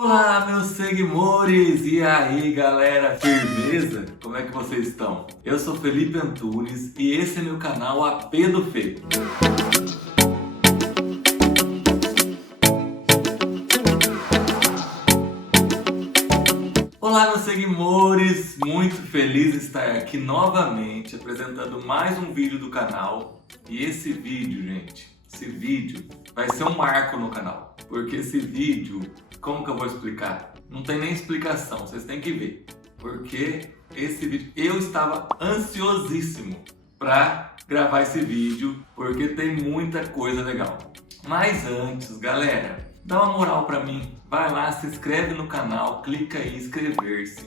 Olá, meus seguidores! E aí, galera? Firmeza? Como é que vocês estão? Eu sou Felipe Antunes e esse é meu canal AP do Fê. Olá, meus seguidores! Muito feliz de estar aqui novamente apresentando mais um vídeo do canal. E esse vídeo, gente, vai ser um marco no canal. Porque esse vídeo, como que eu vou explicar? Não tem nem explicação, vocês têm que ver. Porque esse vídeo, eu estava ansiosíssimo para gravar esse vídeo, porque tem muita coisa legal. Mas antes, galera, dá uma moral pra mim, vai lá, se inscreve no canal, clica aí, inscrever-se,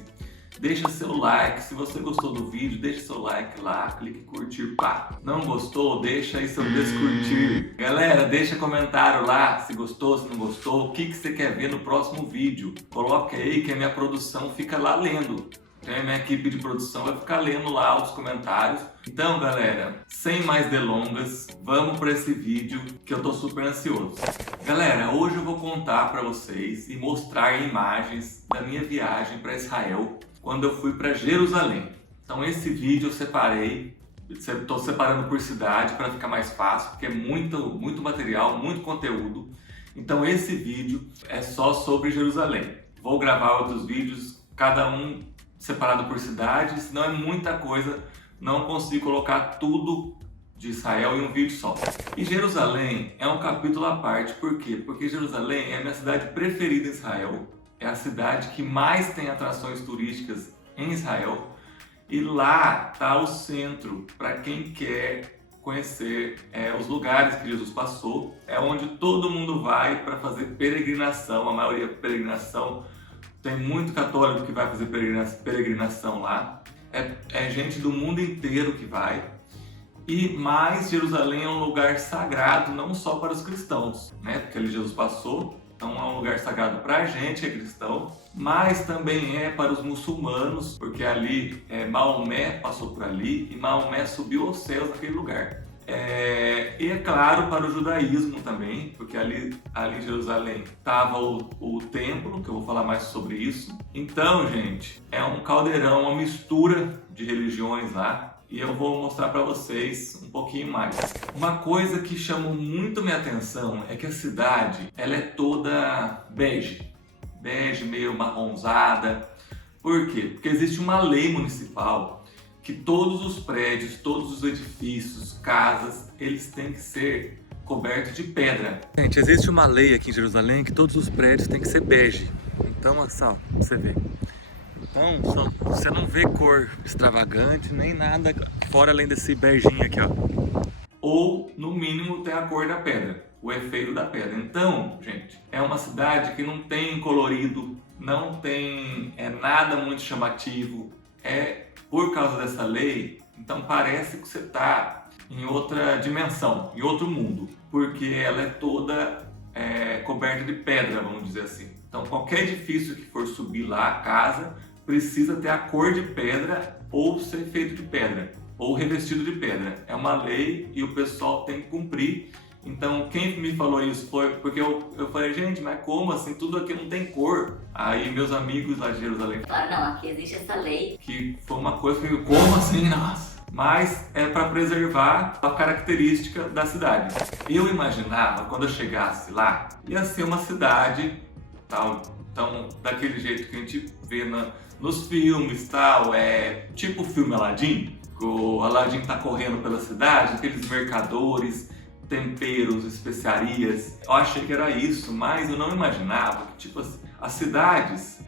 deixa seu like, se você gostou do vídeo, deixa seu like lá, clique em curtir, pá. Não gostou, deixa aí seu descurtir. Galera, deixa comentário lá, se gostou, se não gostou, o que você quer ver no próximo vídeo. Coloque aí que a minha produção fica lá lendo. A minha equipe de produção vai ficar lendo lá os comentários. Então, galera, sem mais delongas, vamos para esse vídeo que eu tô super ansioso. Galera, hoje eu vou contar para vocês e mostrar imagens da minha viagem para Israel quando eu fui para Jerusalém. Então, esse vídeo eu separei, estou separando por cidade para ficar mais fácil, porque é muito material, muito conteúdo. Então, esse vídeo é só sobre Jerusalém. Vou gravar outros vídeos, cada um separado por cidade, senão é muita coisa, não consigo colocar tudo de Israel em um vídeo só. E Jerusalém é um capítulo à parte, por quê? Porque Jerusalém é a minha cidade preferida em Israel, é a cidade que mais tem atrações turísticas em Israel, e lá está o centro para quem quer conhecer os lugares que Jesus passou, é onde todo mundo vai para fazer peregrinação, a maioria peregrinação. Tem muito católico que vai fazer peregrinação lá. É gente do mundo inteiro que vai. Mas Jerusalém é um lugar sagrado não só para os cristãos, né? Porque ali Jesus passou, então é um lugar sagrado para a gente que é cristão, mas também é para os muçulmanos, porque ali Maomé passou por ali e Maomé subiu aos céus naquele lugar. E é claro para o judaísmo também, porque ali em Jerusalém estava o templo, que eu vou falar mais sobre isso. Então, gente, é um caldeirão, uma mistura de religiões lá, e eu vou mostrar para vocês um pouquinho mais. Uma coisa que chamou muito minha atenção é que a cidade ela é toda bege, meio marronzada. Por quê? Porque existe uma lei municipal que todos os prédios, todos os edifícios, casas, eles têm que ser cobertos de pedra. Gente, existe uma lei aqui em Jerusalém que todos os prédios têm que ser bege. Então, ó, você vê. Então, você não vê cor extravagante, nem nada fora além desse beijinho aqui, ó. Ou, no mínimo, tem a cor da pedra, o efeito da pedra. Então, gente, é uma cidade que não tem colorido, não tem nada muito chamativo. Por causa dessa lei, então parece que você está em outra dimensão, em outro mundo, porque ela é toda coberta de pedra, vamos dizer assim. Então qualquer edifício que for subir lá, a casa, precisa ter a cor de pedra ou ser feito de pedra, ou revestido de pedra. É uma lei e o pessoal tem que cumprir. Então, quem me falou isso foi porque eu falei, gente, mas como assim? Tudo aqui não tem cor. Aí meus amigos lá de Jerusalém falaram, não, aqui existe essa lei. Que foi uma coisa que eu, como assim? Nossa! Mas é para preservar a característica da cidade. Eu imaginava, quando eu chegasse lá, ia ser uma cidade, tal, então, daquele jeito que a gente vê nos filmes, tal, tipo o filme Aladdin. O Aladdin tá correndo pela cidade, aqueles mercadores, temperos, especiarias. Eu achei que era isso, mas eu não imaginava que tipo, as cidades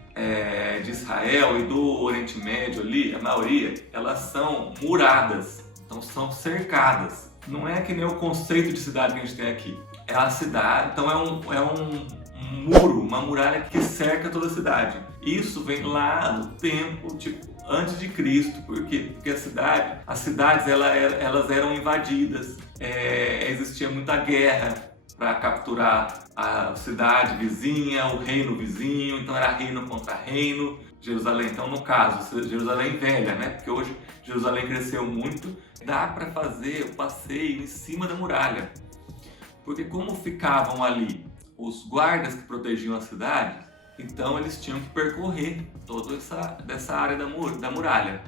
de Israel e do Oriente Médio ali, a maioria, elas são muradas, então são cercadas. Não é que nem o conceito de cidade que a gente tem aqui. É a cidade, então é um muro, uma muralha que cerca toda a cidade. Isso vem lá no tempo, tipo, antes de Cristo. Por quê? Porque as cidades elas eram invadidas, existia muita guerra para capturar a cidade vizinha, o reino vizinho, então era reino contra reino. Jerusalém, então no caso, Jerusalém velha, né? Porque hoje Jerusalém cresceu muito, dá para fazer o passeio em cima da muralha. Porque como ficavam ali os guardas que protegiam a cidade, Então eles tinham que percorrer toda essa área da muralha.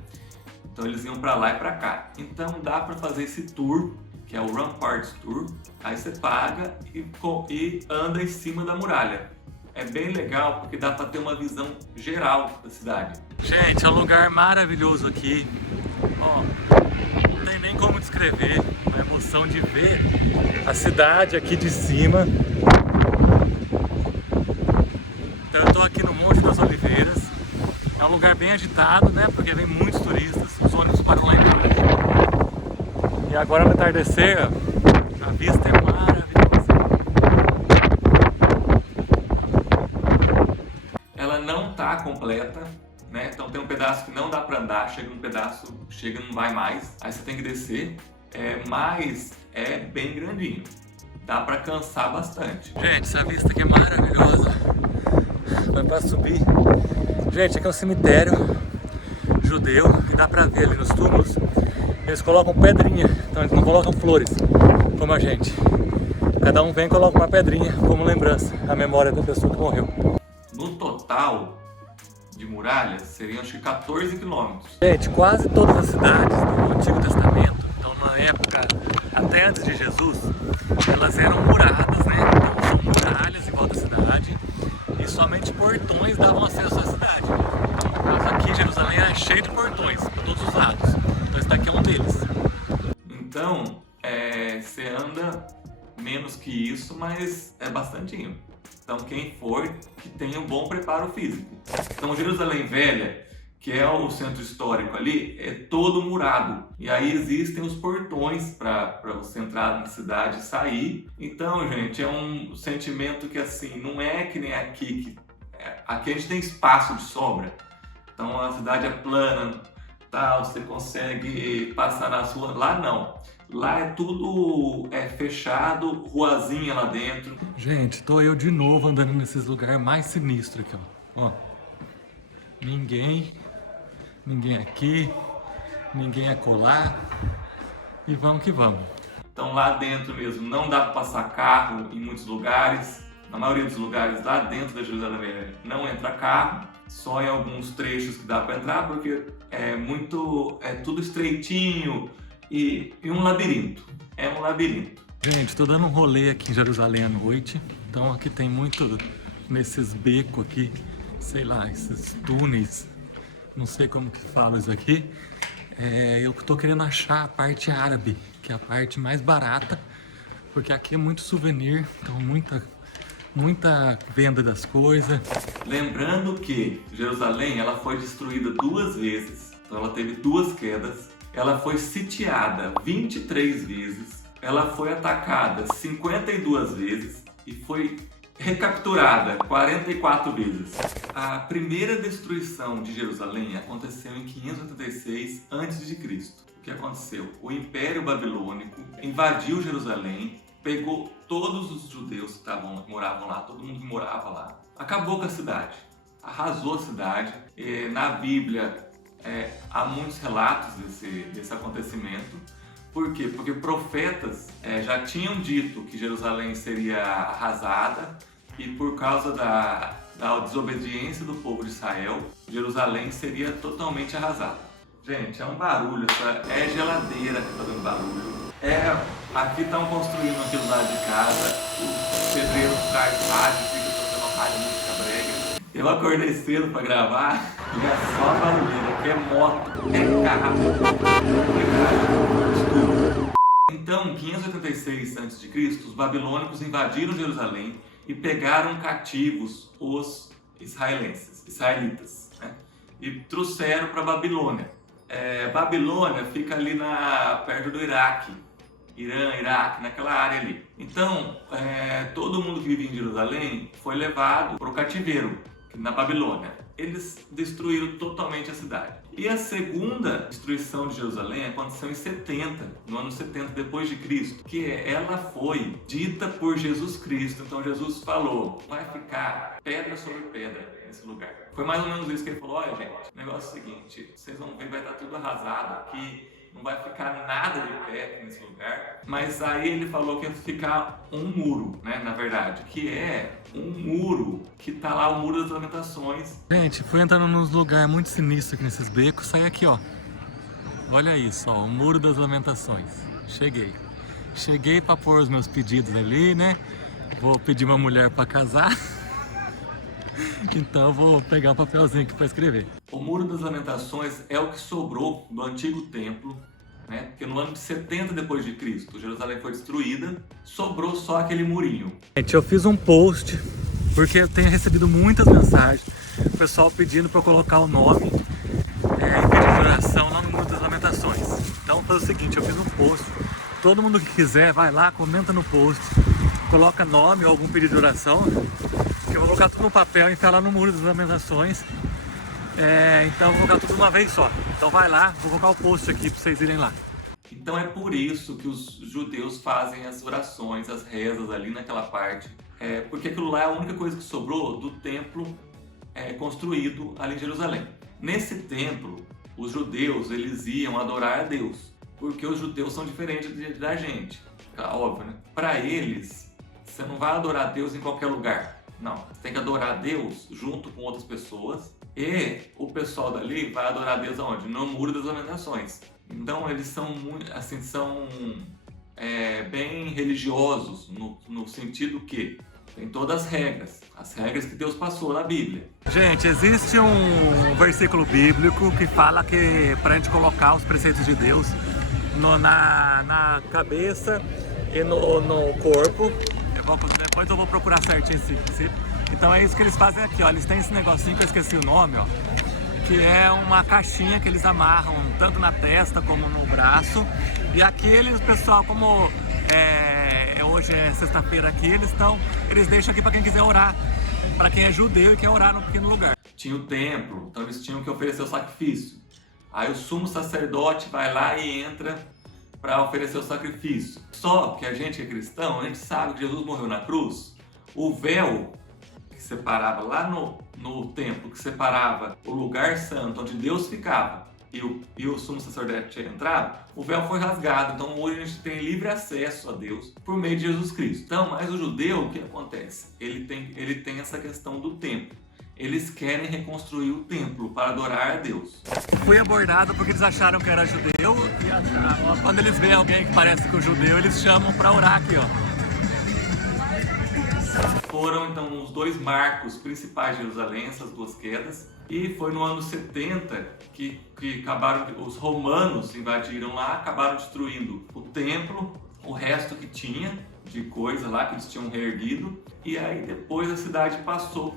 Então eles iam para lá e para cá. Então dá para fazer esse tour, que é o Ramparts Tour. Aí você paga e anda em cima da muralha. É bem legal porque dá para ter uma visão geral da cidade. Gente, é um lugar maravilhoso aqui. Ó, não tem nem como descrever a emoção de ver a cidade aqui de cima. Então eu tô aqui no Monte das Oliveiras. É um lugar bem agitado, né? Porque vem muitos turistas, os ônibus param lá embaixo. E agora no entardecer, a vista é maravilhosa. Ela não tá completa, né? Então tem um pedaço que não dá pra andar, chega um pedaço, chega e não vai mais. Aí você tem que descer, mas é bem grandinho. Dá pra cansar bastante. Gente, essa vista aqui é maravilhosa. Vai pra subir. Gente, aqui é um cemitério judeu e dá pra ver ali nos túmulos. Eles colocam pedrinha, então eles não colocam flores, como a gente. Cada um vem e coloca uma pedrinha como lembrança, a memória da pessoa que morreu. No total de muralhas seriam acho que 14 quilômetros. Gente, quase todas as cidades do Antigo Testamento, então na época até antes de Jesus, elas eram muradas, né? Então são muralhas em volta da cidade e somente portões davam acesso à cidade. Então, no caso aqui, Jerusalém é cheio de portões por todos os lados. Então esse daqui é um deles. Então, você anda menos que isso, mas é bastantinho. Então quem for, que tenha um bom preparo físico. Então Jerusalém Velha, que é o centro histórico ali, é todo murado. E aí existem os portões para você entrar na cidade e sair. Então, gente, é um sentimento que assim, não é que nem aqui. Aqui a gente tem espaço de sobra. Então a cidade é plana, tal, você consegue passar na sua. Lá não. Lá é tudo fechado, ruazinha lá dentro. Gente, tô eu de novo andando nesses lugares mais sinistros aqui, ó. Ninguém aqui, ninguém acolá. E vamos que vamos. Então lá dentro mesmo não dá para passar carro em muitos lugares. Na maioria dos lugares lá dentro da Jerusalém não entra carro. Só em alguns trechos que dá para entrar, porque é tudo estreitinho. E um labirinto, é um labirinto. Gente, estou dando um rolê aqui em Jerusalém à noite, então aqui tem muito nesses becos aqui, sei lá, esses túneis, não sei como que fala isso aqui. Eu estou querendo achar a parte árabe, que é a parte mais barata, porque aqui é muito souvenir, então muita venda das coisas. Lembrando que Jerusalém ela foi destruída 2 vezes, então ela teve 2 quedas. Ela foi sitiada 23 vezes, ela foi atacada 52 vezes e foi recapturada 44 vezes. A primeira destruição de Jerusalém aconteceu em 586 a.C. O que aconteceu? O Império Babilônico invadiu Jerusalém, pegou todos os judeus que moravam lá, todo mundo que morava lá, acabou com a cidade, arrasou a cidade. Na Bíblia, há muitos relatos desse acontecimento. Por quê? Porque profetas já tinham dito que Jerusalém seria arrasada e por causa da desobediência do povo de Israel, Jerusalém seria totalmente arrasada. Gente, é um barulho, é geladeira que está fazendo barulho. Aqui estão construindo aqui do lado de casa, os pedreiros traz rádio, fica tocando rádio, música brega. Eu acordei cedo para gravar e é só barulheira, que é moto, é carro, Então, em 586 a.C., os babilônicos invadiram Jerusalém e pegaram cativos os israelitas, né? E trouxeram para Babilônia. Babilônia fica ali perto do Iraque, Irã, Iraque, naquela área ali. Então, todo mundo que vivia em Jerusalém foi levado para o cativeiro, na Babilônia. Eles destruíram totalmente a cidade. E a segunda destruição de Jerusalém aconteceu no ano 70 depois de Cristo, que ela foi dita por Jesus Cristo. Então Jesus falou, vai ficar pedra sobre pedra nesse lugar. Foi mais ou menos isso que ele falou, olha gente, o negócio é o seguinte, vocês vão ver, vai estar tudo arrasado aqui não vai ficar nada de pé nesse lugar. Mas aí ele falou que ia ficar um muro, né, na verdade, que é um muro que tá lá, o Muro das Lamentações. Gente, fui entrando nos lugares muito sinistros aqui nesses becos, sai aqui, ó. Olha isso, ó, o Muro das Lamentações. Cheguei para pôr os meus pedidos ali, né? Vou pedir uma mulher para casar. Então eu vou pegar um papelzinho aqui para escrever. O Muro das Lamentações é o que sobrou do antigo templo, né? Porque no ano de 70 depois de Cristo, Jerusalém foi destruída, sobrou só aquele murinho. Gente, eu fiz um post porque eu tenho recebido muitas mensagens, o pessoal pedindo para eu colocar o nome e pedir oração lá no Muro das Lamentações. Então foi o seguinte, eu fiz um post. Todo mundo que quiser, vai lá, comenta no post, coloca nome ou algum pedido de oração, que eu vou colocar tudo no papel e enfiar lá no Muro das Lamentações. Então eu vou colocar tudo de uma vez só. Então vai lá, vou colocar o post aqui para vocês irem lá. Então é por isso que os judeus fazem as orações, as rezas ali naquela parte. Porque aquilo lá é a única coisa que sobrou do templo construído ali em Jerusalém. Nesse templo, os judeus eles iam adorar a Deus. Porque os judeus são diferentes da gente, óbvio, né? Para eles, você não vai adorar a Deus em qualquer lugar. Não, você tem que adorar a Deus junto com outras pessoas. E o pessoal dali vai adorar a Deus aonde? No Muro das Lamentações. Então eles são muito, assim, bem religiosos no sentido que tem todas as regras que Deus passou na Bíblia. Gente, existe um versículo bíblico que fala que para a gente colocar os preceitos de Deus na cabeça e no corpo. Depois eu vou procurar certinho esse princípio. Então é isso que eles fazem aqui, ó. Eles têm esse negocinho que eu esqueci o nome, ó, que é uma caixinha que eles amarram tanto na testa como no braço. E aqui eles, pessoal, como hoje é sexta-feira aqui, eles deixam aqui para quem quiser orar, para quem é judeu e quer orar no pequeno lugar. Tinha o templo, então eles tinham que oferecer o sacrifício. Aí o sumo sacerdote vai lá e entra para oferecer o sacrifício. Só que a gente que é cristão, a gente sabe que Jesus morreu na cruz. O véu que separava lá no templo, que separava o lugar santo onde Deus ficava e o sumo sacerdote entrava, o véu foi rasgado. Então hoje a gente tem livre acesso a Deus por meio de Jesus Cristo. Então, mas o judeu, o que acontece? Ele tem essa questão do templo. Eles querem reconstruir o templo para adorar a Deus. Fui abordado porque eles acharam que era judeu e quando eles veem alguém que parece com judeu, eles chamam para orar aqui, ó. Foram então os dois marcos principais de Jerusalém, essas duas quedas. E foi no ano 70 que os romanos invadiram lá, acabaram destruindo o templo, o resto que tinha de coisa lá que eles tinham reerguido. E aí depois a cidade passou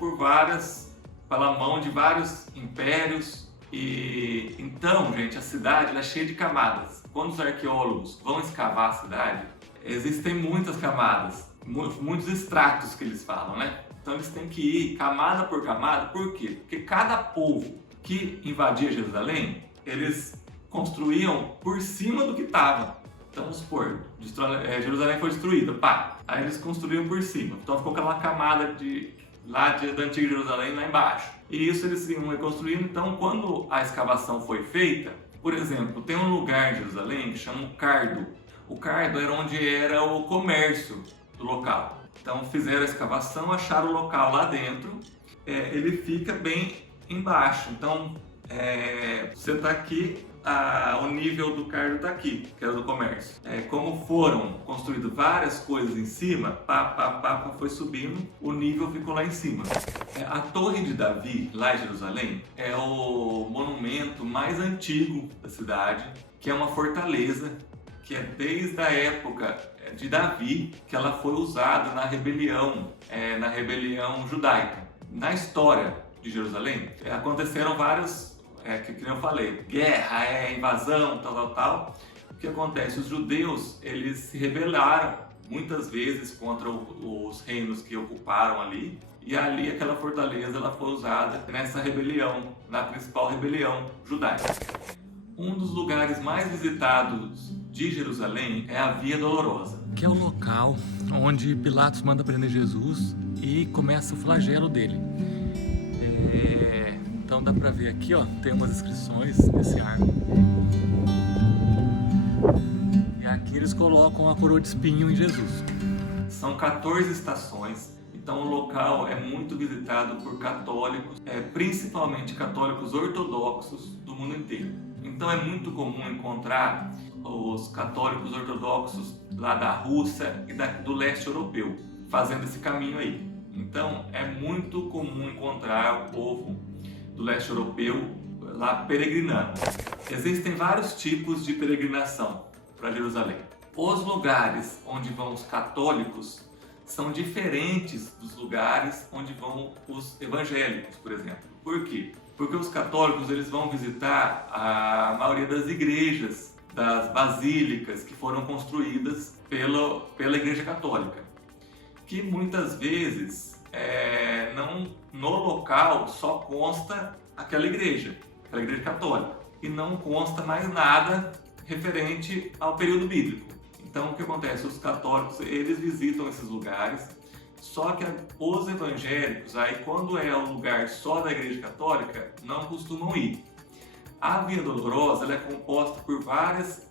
pela mão de vários impérios. E então, gente, a cidade é cheia de camadas. Quando os arqueólogos vão escavar a cidade, existem muitas camadas, muitos estratos que eles falam, né? Então eles têm que ir camada por camada. Por quê? Porque cada povo que invadia Jerusalém, eles construíam por cima do que estava. Então vamos supor, Jerusalém foi destruída, pá. Aí eles construíam por cima. Então ficou aquela camada da antiga Jerusalém lá embaixo. E isso eles iam reconstruindo. Então quando a escavação foi feita, por exemplo, tem um lugar em Jerusalém que chama o Cardo. O Cardo era onde era o comércio do local. Então fizeram a escavação, acharam o local lá dentro. Ele fica bem embaixo. Então você está aqui, o nível do Cardo está aqui, que era do comércio. Como foram construídas várias coisas em cima, foi subindo, o nível ficou lá em cima. A Torre de Davi, lá em Jerusalém, é o monumento mais antigo da cidade, que é uma fortaleza, que é desde a época de Davi, que ela foi usada na rebelião judaica. Na história de Jerusalém, aconteceram vários, que eu falei, guerra, invasão, tal. O que acontece? Os judeus, eles se rebelaram muitas vezes contra os reinos que ocuparam ali, e ali aquela fortaleza ela foi usada nessa rebelião, na principal rebelião judaica. Um dos lugares mais visitados de Jerusalém é a Via Dolorosa, que é o local onde Pilatos manda prender Jesus e começa o flagelo dele. Então dá pra ver aqui, ó, tem umas inscrições nesse arco. E aqui eles colocam a coroa de espinho em Jesus. São 14 estações, então o local é muito visitado por católicos, principalmente católicos ortodoxos do mundo inteiro. Então é muito comum encontrar os católicos ortodoxos lá da Rússia e do leste europeu fazendo esse caminho aí. Então é muito comum encontrar o povo do leste europeu lá peregrinando. Existem vários tipos de peregrinação para Jerusalém. Os lugares onde vão os católicos são diferentes dos lugares onde vão os evangélicos, por exemplo. Por quê? Porque os católicos eles vão visitar a maioria das igrejas, das basílicas que foram construídas pela Igreja Católica, que muitas vezes no local só consta aquela igreja católica, e não consta mais nada referente ao período bíblico. Então o que acontece? Os católicos eles visitam esses lugares, só que os evangélicos, aí quando é um lugar só da Igreja Católica, não costumam ir. A Via Dolorosa ela é composta por vários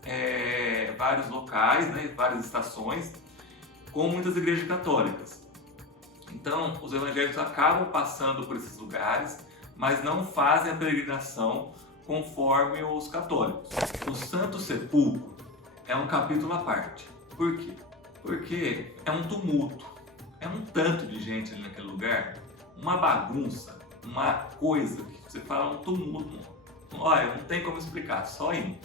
locais, né, várias estações, com muitas igrejas católicas. Então os evangélicos acabam passando por esses lugares, mas não fazem a peregrinação conforme os católicos. O Santo Sepulcro é um capítulo à parte. Por quê? Porque é um tumulto, é um tanto de gente ali naquele lugar, uma bagunça, uma coisa que você fala, um tumulto. Olha, não tem como explicar, só indo.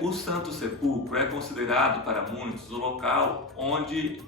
O Santo Sepulcro é considerado para muitos o local onde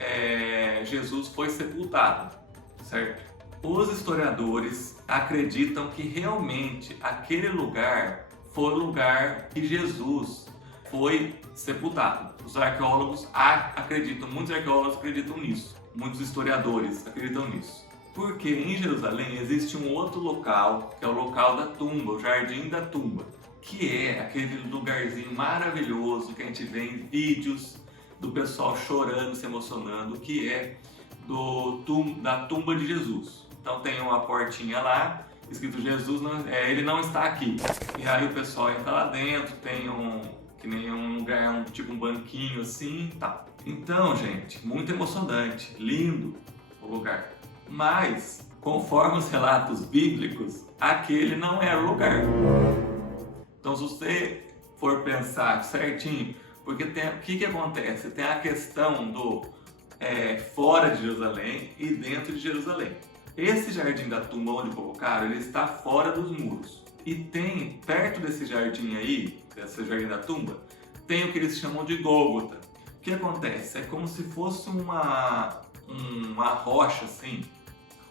Jesus foi sepultado, certo? Os historiadores acreditam que realmente aquele lugar foi o lugar que Jesus foi sepultado. Os arqueólogos acreditam, muitos arqueólogos acreditam nisso, muitos historiadores acreditam nisso. Porque em Jerusalém existe um outro local, que é o local da tumba, o Jardim da Tumba, que é aquele lugarzinho maravilhoso que a gente vê em vídeos do pessoal chorando, se emocionando, que é da tumba de Jesus. Então tem uma portinha lá, escrito Jesus, ele não está aqui. E aí o pessoal entra lá dentro, tem que nem um lugar, tipo um banquinho assim e tal. Então, gente, muito emocionante, lindo o lugar. Mas, conforme os relatos bíblicos, aquele não era o lugar. Então, se você for pensar certinho, porque o que acontece? Tem a questão do fora de Jerusalém e dentro de Jerusalém. Esse Jardim da Tumba onde colocaram, ele está fora dos muros. E tem, perto desse jardim aí, desse Jardim da Tumba, tem o que eles chamam de Gólgota. O que acontece? É como se fosse uma rocha assim,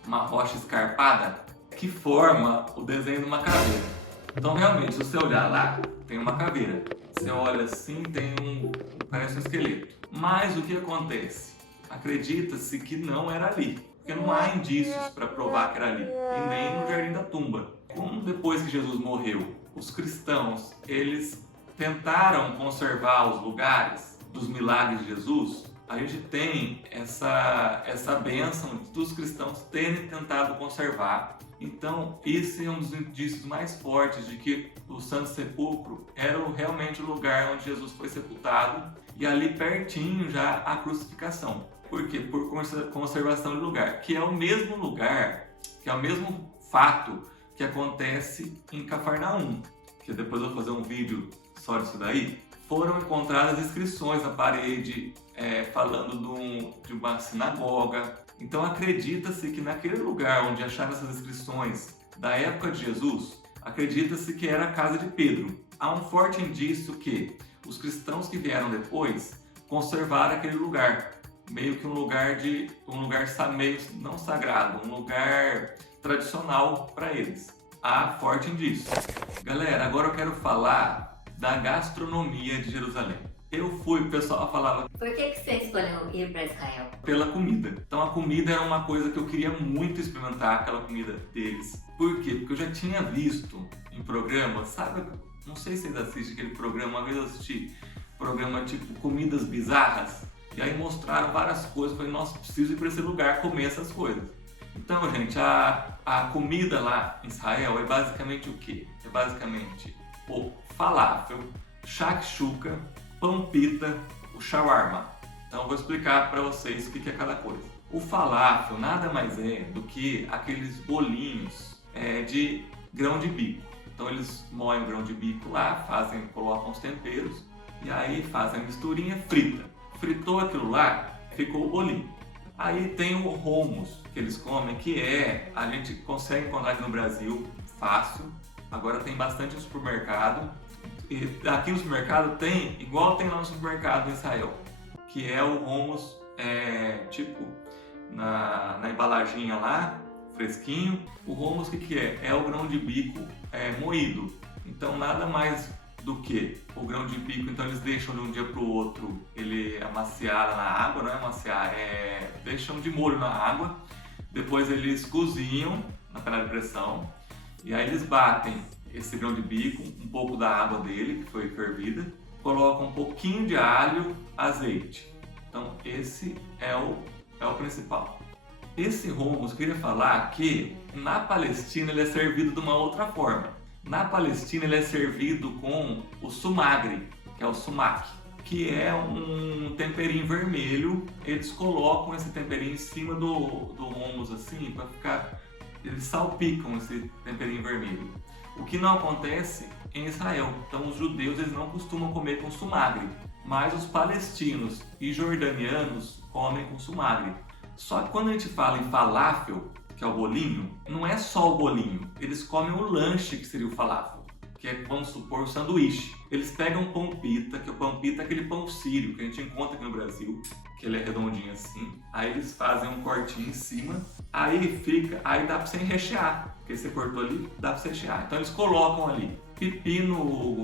uma rocha escarpada, que forma o desenho de uma caveira. Então realmente, se você olhar lá, tem uma caveira. Você olha assim, parece um esqueleto. Mas o que acontece? Acredita-se que não era ali, porque não há indícios para provar que era ali, e nem no Jardim da Tumba. Como depois que Jesus morreu, os cristãos, eles tentaram conservar os lugares dos milagres de Jesus, a gente tem essa bênção dos cristãos terem tentado conservar. Então, esse é um dos indícios mais fortes de que o Santo Sepulcro era realmente o lugar onde Jesus foi sepultado, e ali pertinho já a crucificação. Por quê? Por conservação de lugar, que é o mesmo lugar, que é o mesmo fato que acontece em Cafarnaum, que depois eu vou fazer um vídeo só disso daí. Foram encontradas inscrições na parede falando de uma sinagoga. Então acredita-se que naquele lugar onde acharam essas inscrições da época de Jesus, acredita-se que era a casa de Pedro. Há um forte indício que os cristãos que vieram depois conservaram aquele lugar, meio que um lugar meio não sagrado, um lugar tradicional para eles. Há forte indício. Galera, agora eu quero falar da gastronomia de Jerusalém. O pessoal falava... Por que você escolheu ir para Israel? Pela comida. Então a comida era uma coisa que eu queria muito experimentar, aquela comida deles. Por quê? Porque eu já tinha visto em programas, sabe? Não sei se vocês assistem aquele programa, uma vez eu assisti programa tipo Comidas Bizarras, e aí mostraram várias coisas, eu falei, nossa, preciso ir para esse lugar comer essas coisas. Então, gente, a comida lá em Israel é basicamente o quê? É basicamente o falafel, shakshuka, pão pita, o shawarma. Então eu vou explicar para vocês o que é cada coisa. O falafel nada mais é do que aqueles bolinhos de grão de bico. Então eles moem o grão de bico lá, colocam os temperos e aí fazem a misturinha, frita. Fritou aquilo lá, ficou o bolinho. Aí tem o hummus que eles comem, que a gente consegue encontrar aqui no Brasil fácil. Agora tem bastante no supermercado. E aqui no supermercado tem, igual tem lá no supermercado em Israel, que é o hummus, tipo na embalaginha lá, fresquinho. O hummus o que é? É o grão de bico moído. Então nada mais do que o grão de bico. Então eles deixam de um dia para o outro ele amaciar na água, não é amaciar, deixam de molho na água. Depois eles cozinham na panela de pressão e aí eles batem esse grão de bico, um pouco da água dele que foi fervida, colocam um pouquinho de alho, azeite. Então esse é o principal. Esse hummus, eu queria falar que na Palestina ele é servido de uma outra forma. Na Palestina ele é servido com o sumagre, que é o sumac, que é um temperinho vermelho. Eles colocam esse temperinho em cima do hummus assim, para ficar... Eles salpicam esse temperinho vermelho. O que não acontece em Israel. Então os judeus eles não costumam comer com sumagre, mas os palestinos e jordanianos comem com sumagre. Só que quando a gente fala em falafel, que é o bolinho, não é só o bolinho. Eles comem o lanche, que seria o falafel, que é, vamos supor, o sanduíche. Eles pegam pão pita, que o pão pita é aquele pão sírio que a gente encontra aqui no Brasil, que ele é redondinho assim. Aí eles fazem um cortinho em cima, aí dá pra você rechear, porque você cortou ali, dá pra você rechear. Então eles colocam ali pepino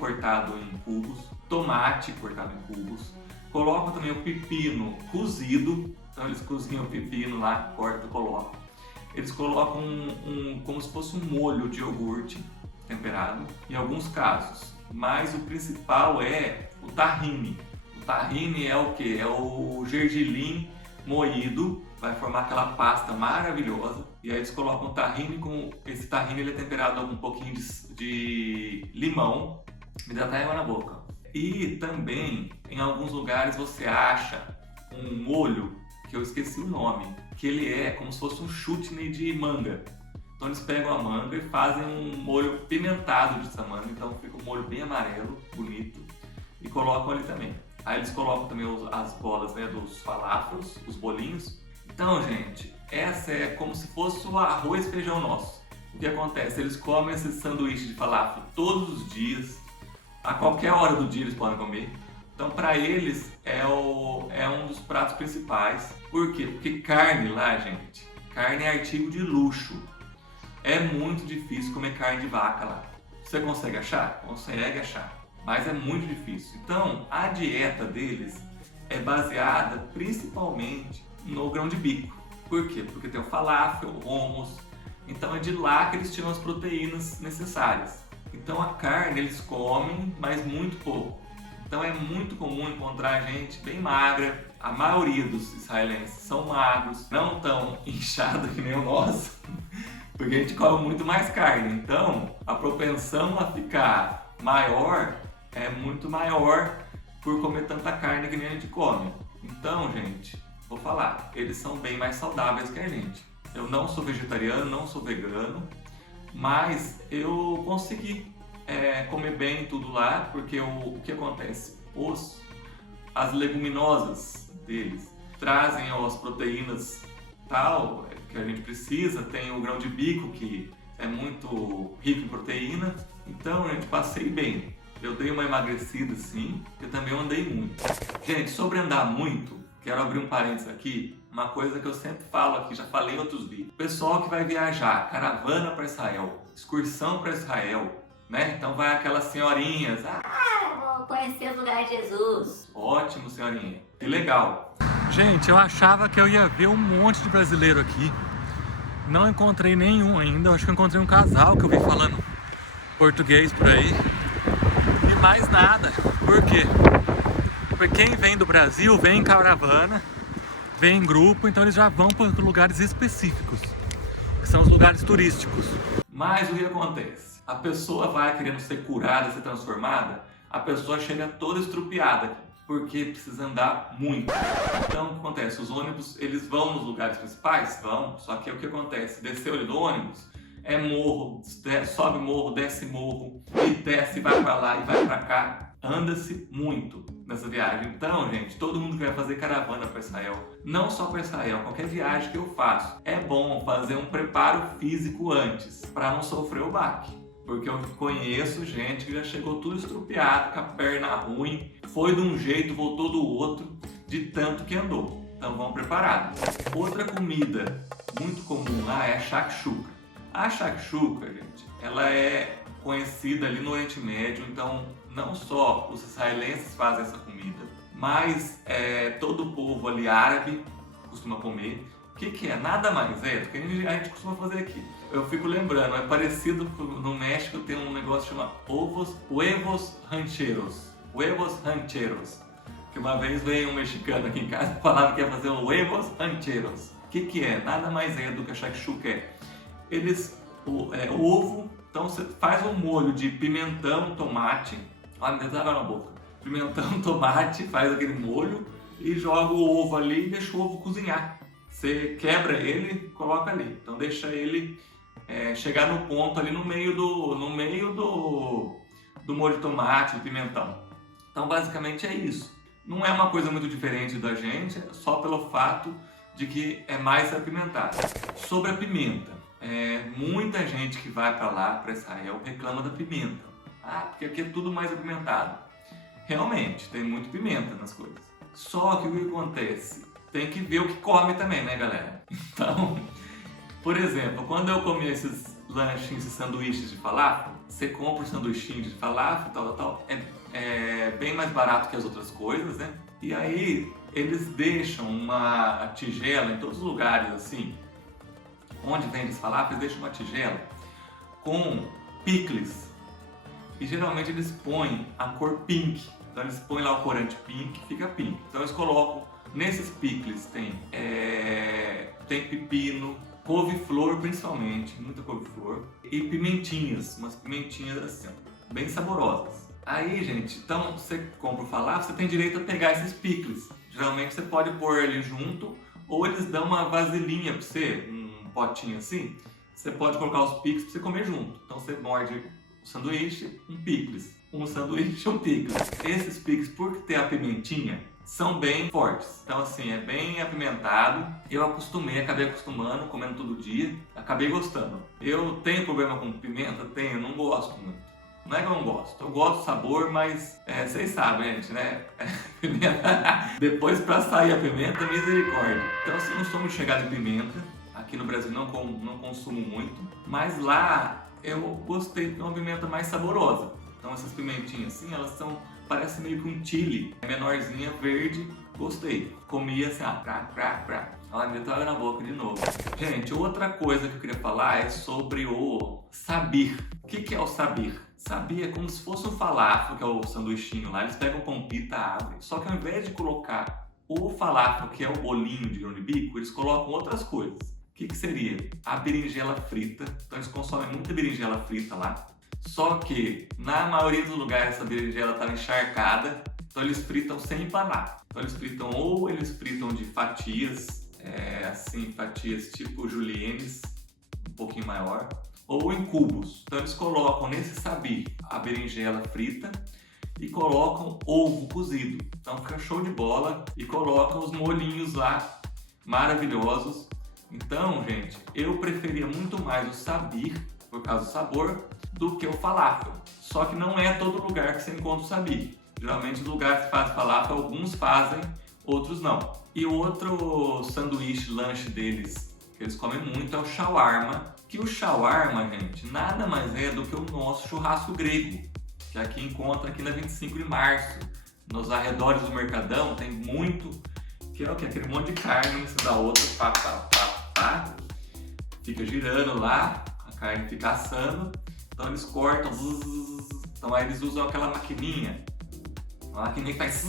cortado em cubos, tomate cortado em cubos, colocam também o pepino cozido. Então eles cozinham o pepino lá, cortam e colocam. Eles colocam como se fosse um molho de iogurte temperado, em alguns casos. Mas o principal é o tahine. O tahine é o que? É o gergelim moído, vai formar aquela pasta maravilhosa. E aí eles colocam o tahine, esse tahine ele é temperado com um pouquinho de limão. Me dá até água na boca. E também, em alguns lugares você acha um molho que eu esqueci o nome, que ele é como se fosse um chutney de manga. Então eles pegam a manga e fazem um molho pimentado de manga, então fica um molho bem amarelo, bonito, e colocam ali também. Aí eles colocam também as bolas, né, dos falafels, os bolinhos. Então, gente, essa é como se fosse o arroz e feijão nosso. O que acontece? Eles comem esse sanduíche de falafel todos os dias, a qualquer hora do dia eles podem comer. Então, para eles, é um dos pratos principais. Por quê? Porque carne lá, gente, carne é artigo de luxo. É muito difícil comer carne de vaca lá. Você consegue achar? Consegue achar, mas é muito difícil. Então, a dieta deles é baseada principalmente no grão de bico. Por quê? Porque tem o falafel, o hummus. Então, é de lá que eles tiram as proteínas necessárias. Então, a carne eles comem, mas muito pouco. Então é muito comum encontrar gente bem magra. A maioria dos israelenses são magros, não tão inchados que nem o nosso, porque a gente come muito mais carne. Então a propensão a ficar maior é muito maior por comer tanta carne que nem a gente come. Então, gente, vou falar, eles são bem mais saudáveis que a gente. Eu não sou vegetariano, não sou vegano, mas eu consegui comer bem tudo lá, porque o que acontece? As leguminosas deles trazem as proteínas tal que a gente precisa, tem o grão de bico que é muito rico em proteína, então gente, passei bem. Eu dei uma emagrecida sim, eu também andei muito. Gente, sobre andar muito, quero abrir um parênteses aqui, uma coisa que eu sempre falo aqui, já falei em outros vídeos. Pessoal que vai viajar, caravana para Israel, excursão para Israel, né? Então vai aquelas senhorinhas, vou conhecer os lugares de Jesus. Ótimo, senhorinha, que legal. Gente, eu achava que eu ia ver um monte de brasileiro aqui. Não encontrei nenhum ainda, eu acho que eu encontrei um casal que eu vi falando português por aí. E mais nada. Por quê? Porque quem vem do Brasil vem em caravana, vem em grupo, então eles já vão para lugares específicos, que são os lugares turísticos. Mas o que acontece? A pessoa vai querendo ser curada, ser transformada, a pessoa chega toda estrupiada, porque precisa andar muito. Então, o que acontece? Os ônibus, eles vão nos lugares principais? Vão, só que o que acontece? Desceu ali do ônibus, é morro, sobe morro, desce morro, e desce, vai pra lá e vai pra cá. Anda-se muito nessa viagem. Então, gente, todo mundo que vai fazer caravana para Israel, não só para Israel, qualquer viagem que eu faço, é bom fazer um preparo físico antes, para não sofrer o baque. Porque eu conheço gente que já chegou tudo estrupiado, com a perna ruim, foi de um jeito, voltou do outro, de tanto que andou. Então vamos preparados. Outra comida muito comum lá é a shakshuka. A shakshuka, gente, ela é conhecida ali no Oriente Médio, então não só os israelenses fazem essa comida, mas todo o povo ali árabe costuma comer. O que é? Nada mais é do que a gente costuma fazer aqui. Eu fico lembrando, é parecido no México, tem um negócio que chama huevos rancheros. Huevos rancheros. Que uma vez veio um mexicano aqui em casa e falava que ia fazer um huevos rancheros. O que é? Nada mais é do que a shakshuka. O ovo, então você faz um molho de pimentão, tomate, olha, me água na boca. Pimentão, tomate, faz aquele molho e joga o ovo ali e deixa o ovo cozinhar. Você quebra ele, coloca ali. Então deixa ele chegar no ponto ali no meio do molho de tomate, do pimentão. Então basicamente é isso. Não é uma coisa muito diferente da gente, só pelo fato de que é mais apimentado. Sobre a pimenta, muita gente que vai para lá, para Israel, reclama da pimenta. Ah, porque aqui é tudo mais apimentado. Realmente, tem muito pimenta nas coisas. Só que o que acontece? Tem que ver o que come também, né, galera? Então, por exemplo, quando eu comi esses lanchinhos, esses sanduíches de falafel, você compra um sanduichinho de falafel, tal, é bem mais barato que as outras coisas, né? E aí, eles deixam uma tigela em todos os lugares, assim, onde vende esse falafel, eles deixam uma tigela com picles. E geralmente eles põem a cor pink. Então eles põem lá o corante pink, fica pink. Então eles colocam, nesses picles tem pepino, couve-flor principalmente, muita couve-flor, e pimentinhas, umas pimentinhas assim, bem saborosas. Aí, gente, então você compra o falafel, você tem direito a pegar esses picles. Geralmente você pode pôr ali junto, ou eles dão uma vasilhinha pra você, um potinho assim, você pode colocar os picles pra você comer junto. Então você morde um sanduíche, um picles. Um sanduíche, um picles. Esses picles, por ter a pimentinha, são bem fortes. Então assim, é bem apimentado. Eu acabei acostumando, comendo todo dia. Acabei gostando. Eu tenho problema com pimenta? Tenho, não gosto muito. Não é que eu não gosto. Eu gosto do sabor, mas vocês sabem, gente, né? Pimenta. Depois pra sair a pimenta, misericórdia. Então assim, não sou muito chegado em pimenta. Aqui no Brasil não consumo muito. Mas lá eu gostei de uma pimenta mais saborosa. Então essas pimentinhas assim, elas parecem meio que um chili, menorzinha, verde, gostei. Comia assim, Olha, me deu água na boca de novo. Gente, outra coisa que eu queria falar é sobre o sabir. O que é o sabir? Sabir é como se fosse um falafel, que é o sanduichinho lá, eles pegam pão pita, abrem. Só que ao invés de colocar o falafel, que é o bolinho de grão de bico, eles colocam outras coisas. O que seria? A berinjela frita. Então eles consomem muita berinjela frita lá. Só que, na maioria dos lugares, essa berinjela estava encharcada, então eles fritam sem empanar. Então eles fritam de fatias, fatias tipo juliennes, um pouquinho maior, ou em cubos. Então eles colocam nesse sabir a berinjela frita e colocam ovo cozido. Então fica show de bola e colocam os molhinhos lá, maravilhosos. Então, gente, eu preferia muito mais o sabir, por causa do sabor, do que o falafel. Só que não é todo lugar que você encontra o sabir. Geralmente os lugares que fazem falafel, alguns fazem, outros não. E o outro sanduíche, lanche deles, que eles comem muito, é o shawarma. Que o shawarma, gente, nada mais é do que o nosso churrasco grego, que aqui encontra aqui na 25 de março. Nos arredores do Mercadão tem muito, que é o que? Aquele monte de carne, isso da outra, fica girando lá, a carne fica assando. Então eles cortam, então aí eles usam aquela maquininha, uma maquininha que faz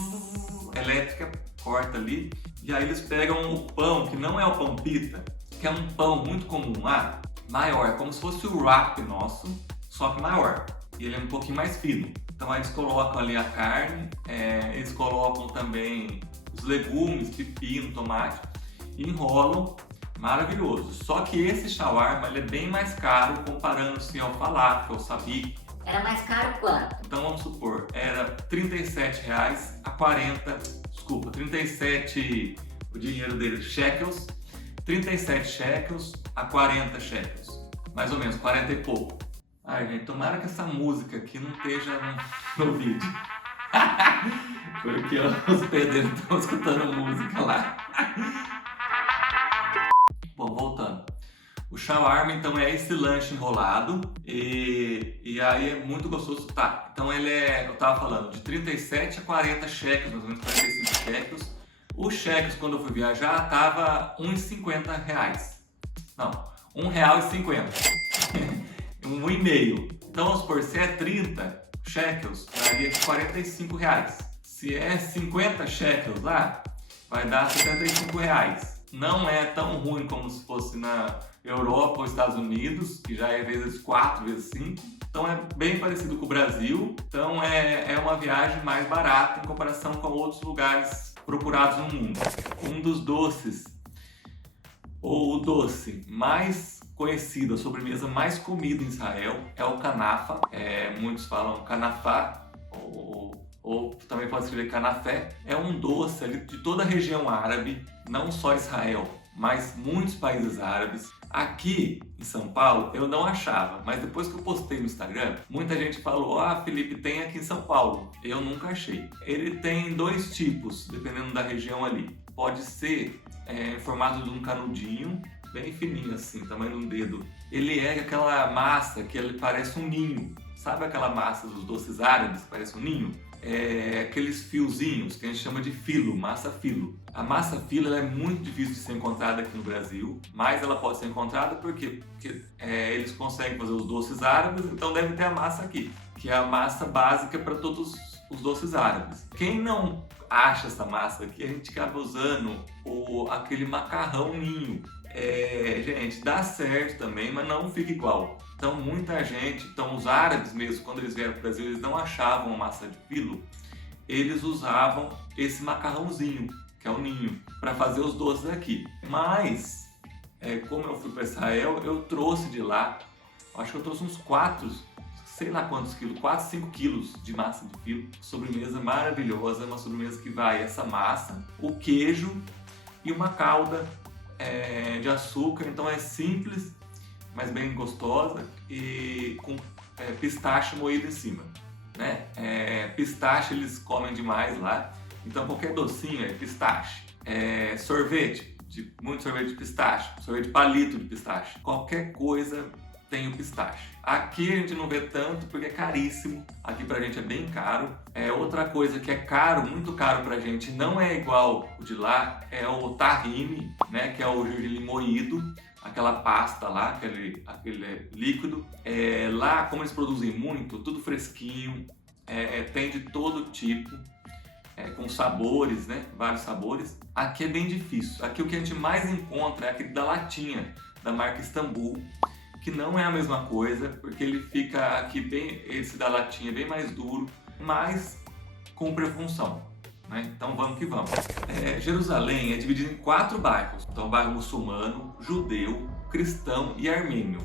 elétrica, corta ali, e aí eles pegam o pão, que não é o pão pita, que é um pão muito comum lá, maior, é como se fosse o wrap nosso, só que maior, e ele é um pouquinho mais fino. Então aí eles colocam ali a carne, eles colocam também os legumes, pepino, tomate, e enrolam, maravilhoso. Só que esse shawarma ele é bem mais caro comparando-se ao falafel, ao sabique. Era mais caro quanto? Então vamos supor, era R$37 a 40, desculpa, 37 o dinheiro dele, shekels, 37 shekels a 40 shekels, mais ou menos, 40 e pouco. Ai gente, tomara que essa música aqui não esteja no vídeo, porque os pedreiros estão escutando música lá. Bom, voltando. O shawarma, então, é esse lanche enrolado e aí é muito gostoso. Tá, então ele eu tava falando, de 37 a 40 shekels, mais ou menos 45 shekels. Os shekels, quando eu fui viajar, tava R$1,50. Não, R$1,50. R$1,50. Então, vamos supor, se é 30 shekels, daria R$45. Se é 50 shekels lá, vai dar R$75. Não é tão ruim como se fosse na Europa ou Estados Unidos, que já é vezes 4, vezes 5. Então é bem parecido com o Brasil. Então é uma viagem mais barata em comparação com outros lugares procurados no mundo. Um dos doces, ou o doce mais conhecido, a sobremesa mais comida em Israel, é o kanafa. Muitos falam kanafá, ou também pode escrever canafé. É um doce ali de toda a região árabe, não só Israel, mas muitos países árabes. Aqui em São Paulo eu não achava, mas depois que eu postei no Instagram, muita gente falou: ah, Felipe, tem aqui em São Paulo. Eu nunca achei. Ele tem dois tipos, dependendo da região ali. Pode ser em formato de um canudinho, bem fininho assim, tamanho de um dedo. Ele é aquela massa que ele parece um ninho. Sabe aquela massa dos doces árabes que parece um ninho? Aqueles fiozinhos que a gente chama de filo, massa filo. A massa filo ela é muito difícil de ser encontrada aqui no Brasil, mas ela pode ser encontrada porque eles conseguem fazer os doces árabes, então deve ter a massa aqui, que é a massa básica para todos os doces árabes. Quem não acha essa massa aqui, a gente acaba usando aquele macarrão ninho. Gente, dá certo também, mas não fica igual. Então muita gente, então os árabes mesmo, quando eles vieram para o Brasil, eles não achavam a massa de filo, eles usavam esse macarrãozinho, que é o ninho, para fazer os doces aqui. Mas, como eu fui para Israel, eu trouxe de lá, acho que eu trouxe uns 4, sei lá quantos quilos, 4, 5 quilos de massa de filo. Sobremesa maravilhosa, uma sobremesa que vai essa massa, o queijo e uma calda de açúcar, então é simples, mas bem gostosa, e com pistache moído em cima, né? Pistache eles comem demais lá, então qualquer docinho é pistache. Sorvete, muito sorvete de pistache, sorvete palito de pistache, qualquer coisa tem o pistache. Aqui a gente não vê tanto porque é caríssimo, aqui pra gente é bem caro. Outra coisa que é caro, muito caro pra gente, não é igual o de lá, é o tahine, né, que é o gergelim moído, aquela pasta lá, aquele líquido. Lá, como eles produzem muito, tudo fresquinho, tem de todo tipo, com sabores, né, vários sabores. Aqui é bem difícil, aqui o que a gente mais encontra é aquele da latinha, da marca Istambul, que não é a mesma coisa, porque ele fica aqui esse da latinha é bem mais duro, mas cumpre a função, né? Então vamos que vamos. Jerusalém é dividido em 4 bairros, então bairro muçulmano, judeu, cristão e armênio.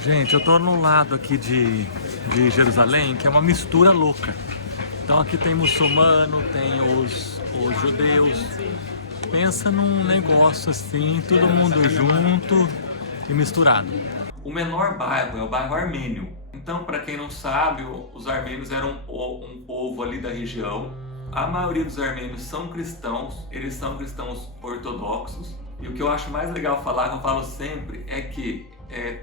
Gente, eu tô no lado aqui de Jerusalém, que é uma mistura louca. Então aqui tem muçulmano, tem os judeus, pensa num negócio assim, todo mundo junto e misturado. O menor bairro é o bairro armênio. Então, para quem não sabe, os armênios eram um povo ali da região. A maioria dos armênios são cristãos, eles são cristãos ortodoxos. E o que eu acho mais legal falar, que eu falo sempre, é que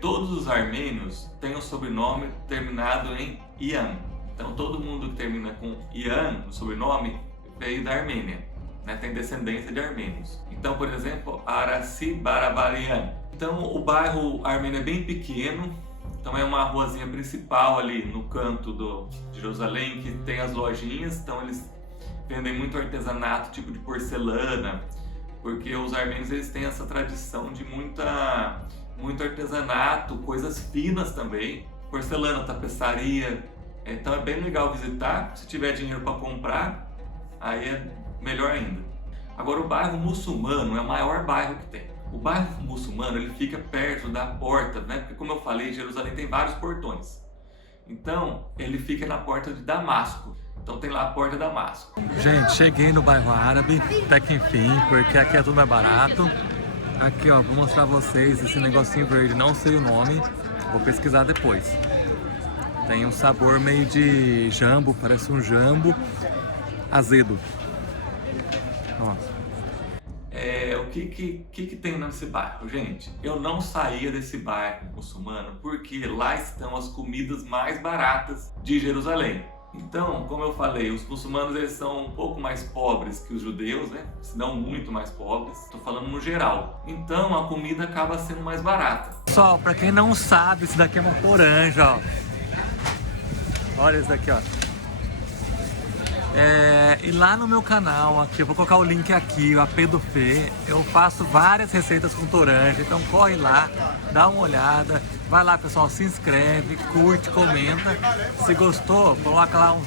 todos os armênios têm o sobrenome terminado em Ian. Então, todo mundo que termina com Ian, no sobrenome, veio da Armênia, né? Tem descendência de armênios. Então, por exemplo, Araci Barabarian. Então o bairro armênio é bem pequeno, então é uma ruazinha principal ali no canto de Jerusalém que tem as lojinhas, então eles vendem muito artesanato, tipo de porcelana, porque os armênios eles têm essa tradição de muito artesanato, coisas finas também, porcelana, tapeçaria, Então é bem legal visitar. Se tiver dinheiro para comprar, aí é melhor ainda. Agora, o bairro muçulmano é o maior bairro que tem. O bairro muçulmano ele fica perto da porta, né? Porque, como eu falei, Jerusalém tem vários portões. Então, ele fica na porta de Damasco. Então tem lá a porta de Damasco. Gente, cheguei no bairro árabe, até que enfim, porque aqui é tudo mais barato. Aqui, ó, vou mostrar pra vocês esse negocinho verde, não sei o nome, vou pesquisar depois. Tem um sabor meio de jambo, parece um jambo azedo. Ó. O que tem nesse bairro, gente? Eu não saía desse bairro muçulmano porque lá estão as comidas mais baratas de Jerusalém. Então, como eu falei, os muçulmanos eles são um pouco mais pobres que os judeus, né? Se não muito mais pobres, estou falando no geral. Então, a comida acaba sendo mais barata. Pessoal, para quem não sabe, isso daqui é uma toranja, ó. Olha isso daqui, ó. E lá no meu canal, aqui, eu vou colocar o link aqui, o AP do Fê, eu faço várias receitas com toranja, então corre lá, dá uma olhada, vai lá pessoal, se inscreve, curte, comenta, se gostou, coloca lá um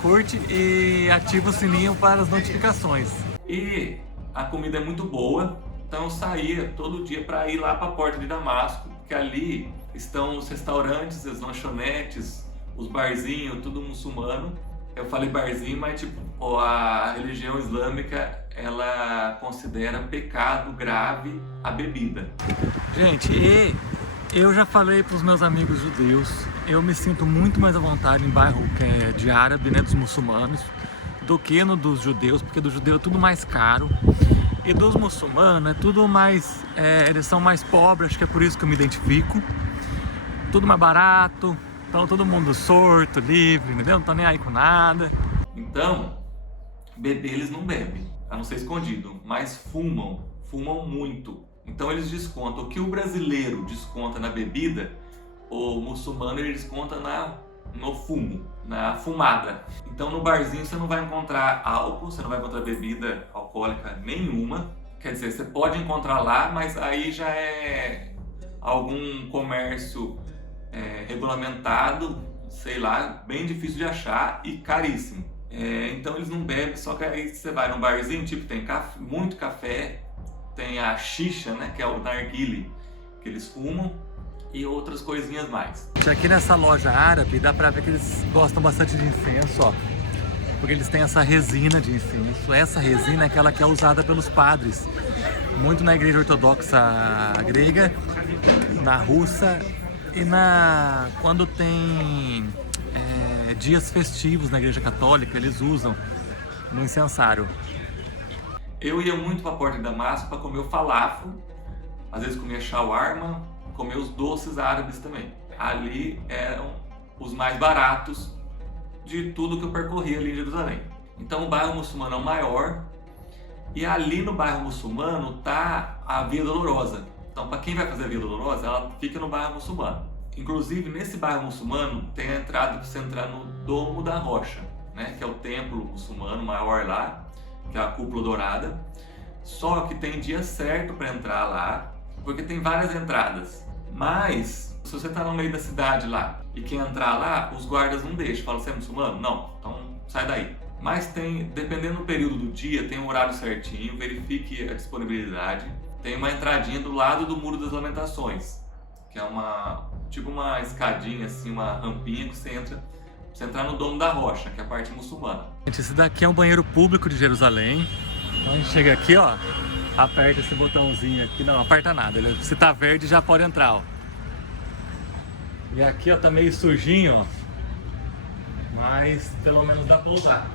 curte e ativa o sininho para as notificações. E a comida é muito boa, então eu saía todo dia para ir lá para a porta de Damasco, que ali estão os restaurantes, as lanchonetes, os barzinhos, tudo muçulmano. Eu falei barzinho, mas tipo, a religião islâmica, ela considera pecado grave a bebida. Gente, e eu já falei para os meus amigos judeus, eu me sinto muito mais à vontade em bairro que é de árabe, né, dos muçulmanos, do que no dos judeus, porque do judeu é tudo mais caro. E dos muçulmanos é tudo mais, eles são mais pobres, acho que é por isso que eu me identifico. Tudo mais barato. Então todo mundo sorto, livre, entendeu? Não tá nem aí com nada. Então, beber eles não bebem, a não ser escondido, mas fumam muito. Então eles descontam. O que o brasileiro desconta na bebida, o muçulmano ele desconta no fumo, na fumada. Então no barzinho você não vai encontrar álcool, você não vai encontrar bebida alcoólica nenhuma. Quer dizer, você pode encontrar lá, mas aí já é algum comércio regulamentado, sei lá, bem difícil de achar e caríssimo. Então eles não bebem, só que aí você vai num barzinho, tipo, tem muito café, tem a xixa, né, que é o narguile, que eles fumam, e outras coisinhas mais. Aqui nessa loja árabe dá pra ver que eles gostam bastante de incenso, ó, porque eles têm essa resina de incenso. Essa resina é aquela que é usada pelos padres, muito na igreja ortodoxa grega, na russa, e quando tem dias festivos na igreja católica, eles usam no incensário. Eu ia muito para a porta de Damasco para comer o falafel, às vezes comia shawarma, comia os doces árabes também. Ali eram os mais baratos de tudo que eu percorri ali em Jerusalém. Então o bairro muçulmano é o maior, e ali no bairro muçulmano tá a Via Dolorosa. Então, para quem vai fazer a Via Dolorosa, ela fica no bairro muçulmano. Inclusive, nesse bairro muçulmano, tem a entrada para você entrar no Domo da Rocha, né? Que é o templo muçulmano maior lá, que é a cúpula dourada. Só que tem dia certo para entrar lá, porque tem várias entradas. Mas, se você está no meio da cidade lá e quer entrar lá, os guardas não deixam. Falam, você é muçulmano? Não, então sai daí. Mas tem, dependendo do período do dia, tem um horário certinho, verifique a disponibilidade. Tem uma entradinha do lado do Muro das Lamentações, que é tipo uma escadinha, assim, uma rampinha que você entra pra você entrar no Domo da Rocha, que é a parte muçulmana. Gente, esse daqui é um banheiro público de Jerusalém. Então a gente chega aqui, ó, aperta esse botãozinho aqui, não aperta nada, se tá verde já pode entrar, ó. E aqui, ó, tá meio sujinho, ó, mas pelo menos dá pra usar.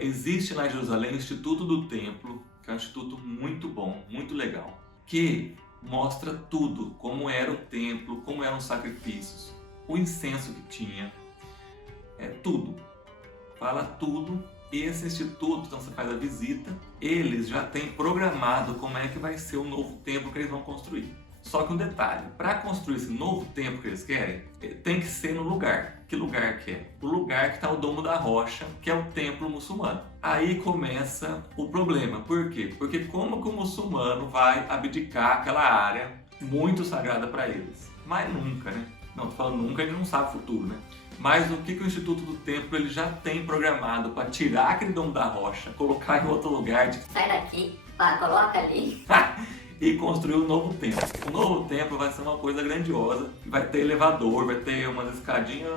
Existe lá em Jerusalém o Instituto do Templo, que é um instituto muito bom, muito legal, que mostra tudo, como era o templo, como eram os sacrifícios, o incenso que tinha, tudo, fala tudo. E esse instituto, então você faz a visita, eles já têm programado como é que vai ser o novo templo que eles vão construir. Só que um detalhe, para construir esse novo templo que eles querem, tem que ser no lugar. Que lugar que é? O lugar que está o Domo da Rocha, que é o templo muçulmano. Aí começa o problema. Por quê? Porque como que o muçulmano vai abdicar aquela área muito sagrada para eles? Mas nunca, né? Não, tô falando nunca, ele não sabe o futuro, né? Mas o que o Instituto do Templo ele já tem programado para tirar aquele Domo da Rocha, colocar em outro lugar, Sai daqui, pá, coloca ali. e construir um novo templo. O novo templo vai ser uma coisa grandiosa, vai ter elevador, vai ter umas escadinhas,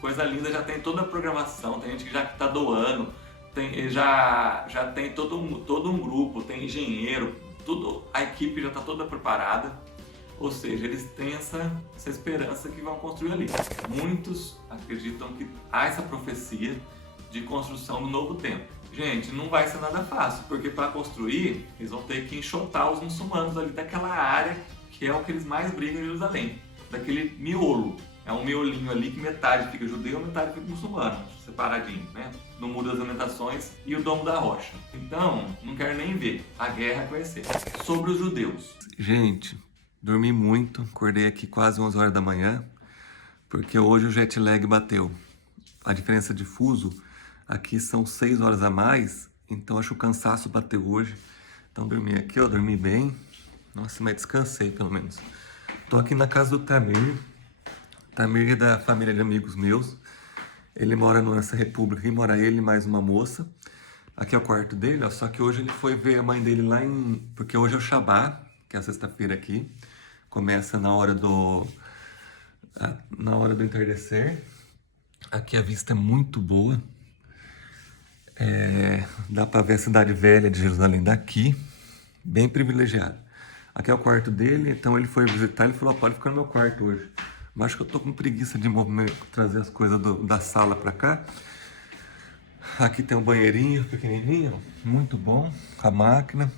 coisa linda, já tem toda a programação, tem gente que já está doando, já tem todo um grupo, tem engenheiro, tudo, a equipe já está toda preparada, ou seja, eles têm essa esperança que vão construir ali. Muitos acreditam que há essa profecia de construção do novo templo. Gente, não vai ser nada fácil, porque para construir, eles vão ter que enxotar os muçulmanos ali daquela área que é o que eles mais brigam em Jerusalém, daquele miolo. É um miolinho ali que metade fica judeu, metade fica muçulmano, separadinho, né? No Muro das Lamentações e o Domo da Rocha. Então, não quero nem ver, a guerra vai ser. Sobre os judeus. Gente, dormi muito, acordei aqui quase 11 horas da manhã, porque hoje o jet lag bateu. A diferença de fuso aqui são 6 horas a mais, então acho que o cansaço bateu hoje. Então dormi aqui, ó, dormi bem. Nossa, mas descansei pelo menos. Tô aqui na casa do Tamir. Tamir é da família de amigos meus. Ele mora nessa república e mora ele e mais uma moça. Aqui é o quarto dele, ó, só que hoje ele foi ver a mãe dele lá em... Porque hoje é o Shabá, que é a sexta-feira aqui. Começa na hora do entardecer. Aqui a vista é muito boa. Dá pra ver a cidade velha de Jerusalém daqui. Bem privilegiado. Aqui é o quarto dele, então ele foi visitar, ele falou, pode ficar no meu quarto hoje. Mas acho que eu tô com preguiça de trazer as coisas da sala pra cá. Aqui tem um banheirinho pequenininho, muito bom, com a máquina.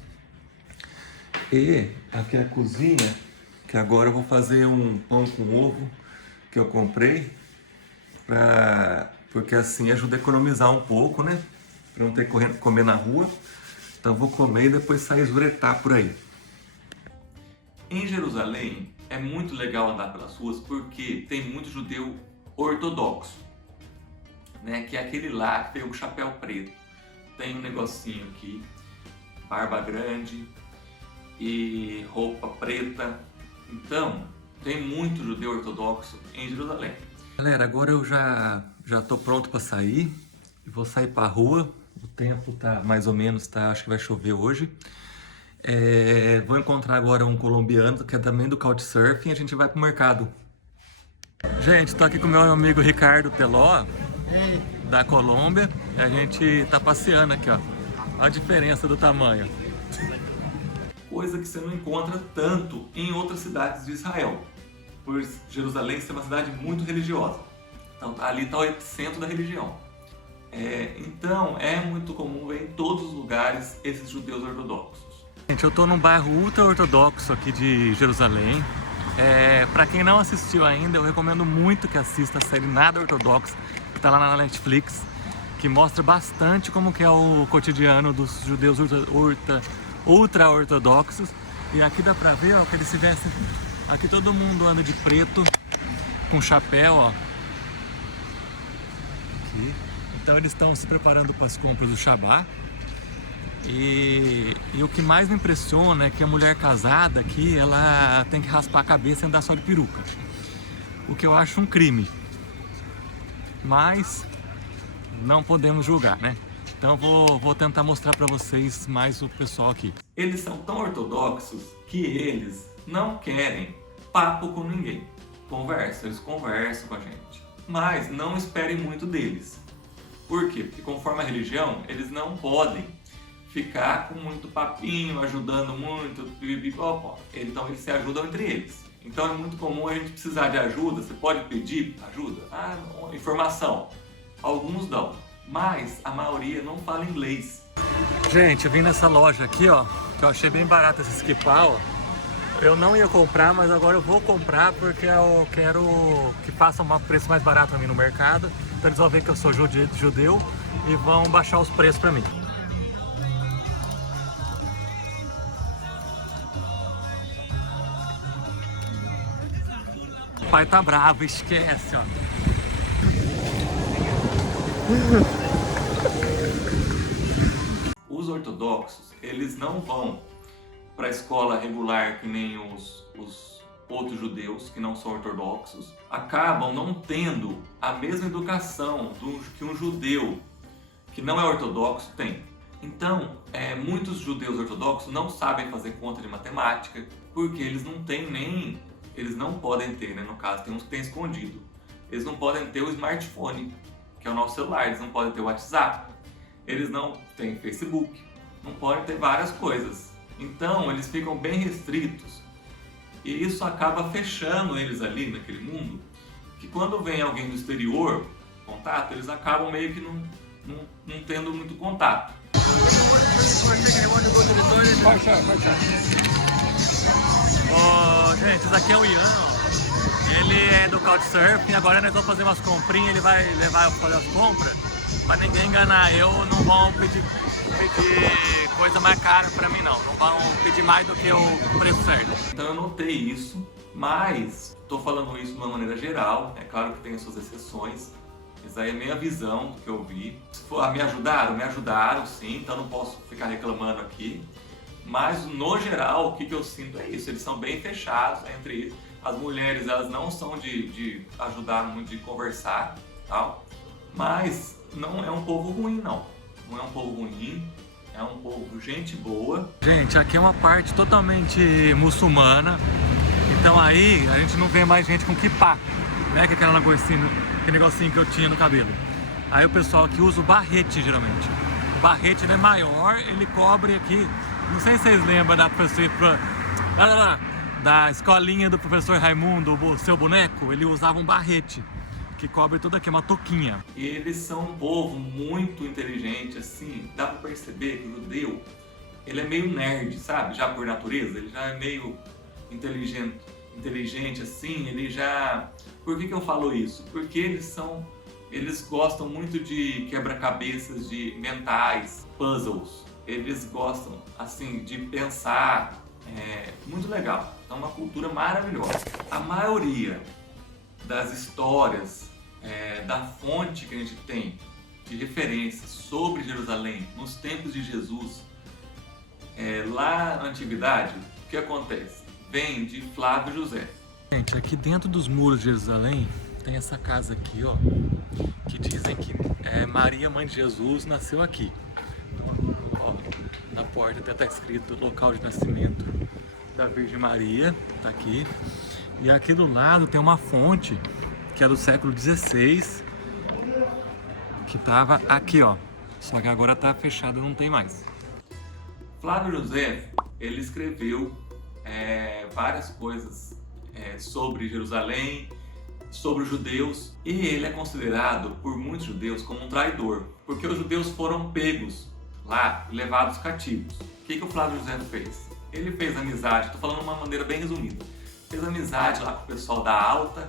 E aqui é a cozinha, que agora eu vou fazer um pão com ovo que eu comprei. Porque assim ajuda a economizar um pouco, né? Pra não ter que comer na rua. Então vou comer e depois sair esvuretar por aí. Em Jerusalém é muito legal andar pelas ruas porque tem muito judeu ortodoxo, né? Que é aquele lá que tem um chapéu preto, tem um negocinho aqui, barba grande e roupa preta. Então tem muito judeu ortodoxo em Jerusalém. Galera, agora eu já tô pronto para sair. Vou sair para a rua. O tempo tá mais ou menos, acho que vai chover hoje. Vou encontrar agora um colombiano que é também do Couchsurfing e a gente vai pro mercado. Gente, tô aqui com meu amigo Ricardo Teló, da Colômbia. A gente tá passeando aqui, ó. Olha a diferença do tamanho. Coisa que você não encontra tanto em outras cidades de Israel. Por Jerusalém ser uma cidade muito religiosa. Então ali está o epicentro da religião. Então é muito comum ver em todos os lugares esses judeus ortodoxos. Gente, eu estou num bairro ultra ortodoxo aqui de Jerusalém. Para quem não assistiu ainda, eu recomendo muito que assista a série Nada Ortodoxo, que está lá na Netflix, que mostra bastante como que é o cotidiano dos judeus ultra ortodoxos. E aqui dá pra ver, ó, que eles se vestem. Aqui todo mundo anda de preto, com chapéu, ó. Aqui. Então eles estão se preparando para as compras do Shabá. E o que mais me impressiona é que a mulher casada aqui, ela tem que raspar a cabeça e andar só de peruca. O que eu acho um crime. Mas não podemos julgar, né? Então vou tentar mostrar para vocês mais o pessoal aqui. Eles são tão ortodoxos que eles não querem papo com ninguém. Eles conversam com a gente. Mas não esperem muito deles. Por quê? Porque conforme a religião, eles não podem ficar com muito papinho, ajudando muito, então eles se ajudam entre eles. Então é muito comum a gente precisar de ajuda, você pode pedir ajuda, informação. Alguns dão, mas a maioria não fala inglês. Gente, eu vim nessa loja aqui, ó, que eu achei bem barato esse esquipar, ó. Eu não ia comprar, mas agora eu vou comprar porque eu quero que façam um preço mais barato pra mim no mercado. Então eles vão ver que eu sou judeu e vão baixar os preços pra mim. O pai tá bravo, esquece, ó. Os ortodoxos, eles não vão para a escola regular que nem os outros judeus que não são ortodoxos, acabam não tendo a mesma educação que um judeu que não é ortodoxo tem. Então, muitos judeus ortodoxos não sabem fazer conta de matemática, porque eles não têm nem... Eles não podem ter, né? No caso, tem uns que tem escondido. Eles não podem ter o smartphone, que é o nosso celular. Eles não podem ter o WhatsApp. Eles não têm Facebook. Não podem ter várias coisas. Então, eles ficam bem restritos. E isso acaba fechando eles ali naquele mundo, que quando vem alguém do exterior, contato, eles acabam meio que não tendo muito contato. Gente, esse aqui é o Ian, ó. Ele é do Couchsurfing, agora nós vamos fazer umas comprinhas, ele vai levar eu pra fazer as compras. Pra ninguém enganar eu, não vão pedir coisa mais cara pra mim não vão pedir mais do que o preço certo. Então eu notei isso, mas tô falando isso de uma maneira geral, é claro que tem as suas exceções. Essa aí é a minha visão do que eu vi. Me ajudaram? Me ajudaram sim, então não posso ficar reclamando aqui. Mas no geral, o que eu sinto é isso, eles são bem fechados entre eles. As mulheres, elas não são de ajudar muito, de conversar, tal. Mas não é um povo ruim, não. Não é um povo ruim, é um povo gente boa. Gente, aqui é uma parte totalmente muçulmana. Então aí a gente não vê mais gente com kippah, né? Que é aquele negocinho que eu tinha no cabelo. Aí o pessoal aqui usa o barrete, geralmente. O barrete ele é maior, ele cobre aqui. Não sei se vocês lembram da escolinha do professor Raimundo, o seu boneco. Ele usava um barrete que cobre toda aqui, uma touquinha. E eles são um povo muito inteligente, assim, dá pra perceber que o judeu, ele é meio nerd, sabe? Já por natureza, ele já é meio inteligente assim, ele já... Por que eu falo isso? Porque eles gostam muito de quebra-cabeças mentais, puzzles. Eles gostam, assim, de pensar, muito legal. Então é uma cultura maravilhosa. A maioria das histórias, da fonte que a gente tem de referência sobre Jerusalém nos tempos de Jesus, lá na antiguidade, o que acontece? Vem de Flávio José. Gente, aqui dentro dos muros de Jerusalém tem essa casa aqui, ó, que dizem que Maria, mãe de Jesus, nasceu aqui. Então, ó, na porta até está escrito local de nascimento da Virgem Maria, tá aqui. E aqui do lado tem uma fonte que é do século XVI, que tava aqui, ó. Só que agora tá fechado, não tem mais. Flávio José, ele escreveu várias coisas sobre Jerusalém, sobre os judeus, e ele é considerado por muitos judeus como um traidor, porque os judeus foram pegos lá e levados cativos. O que o Flávio José fez? Ele fez amizade, estou falando de uma maneira bem resumida, fez amizade lá com o pessoal da alta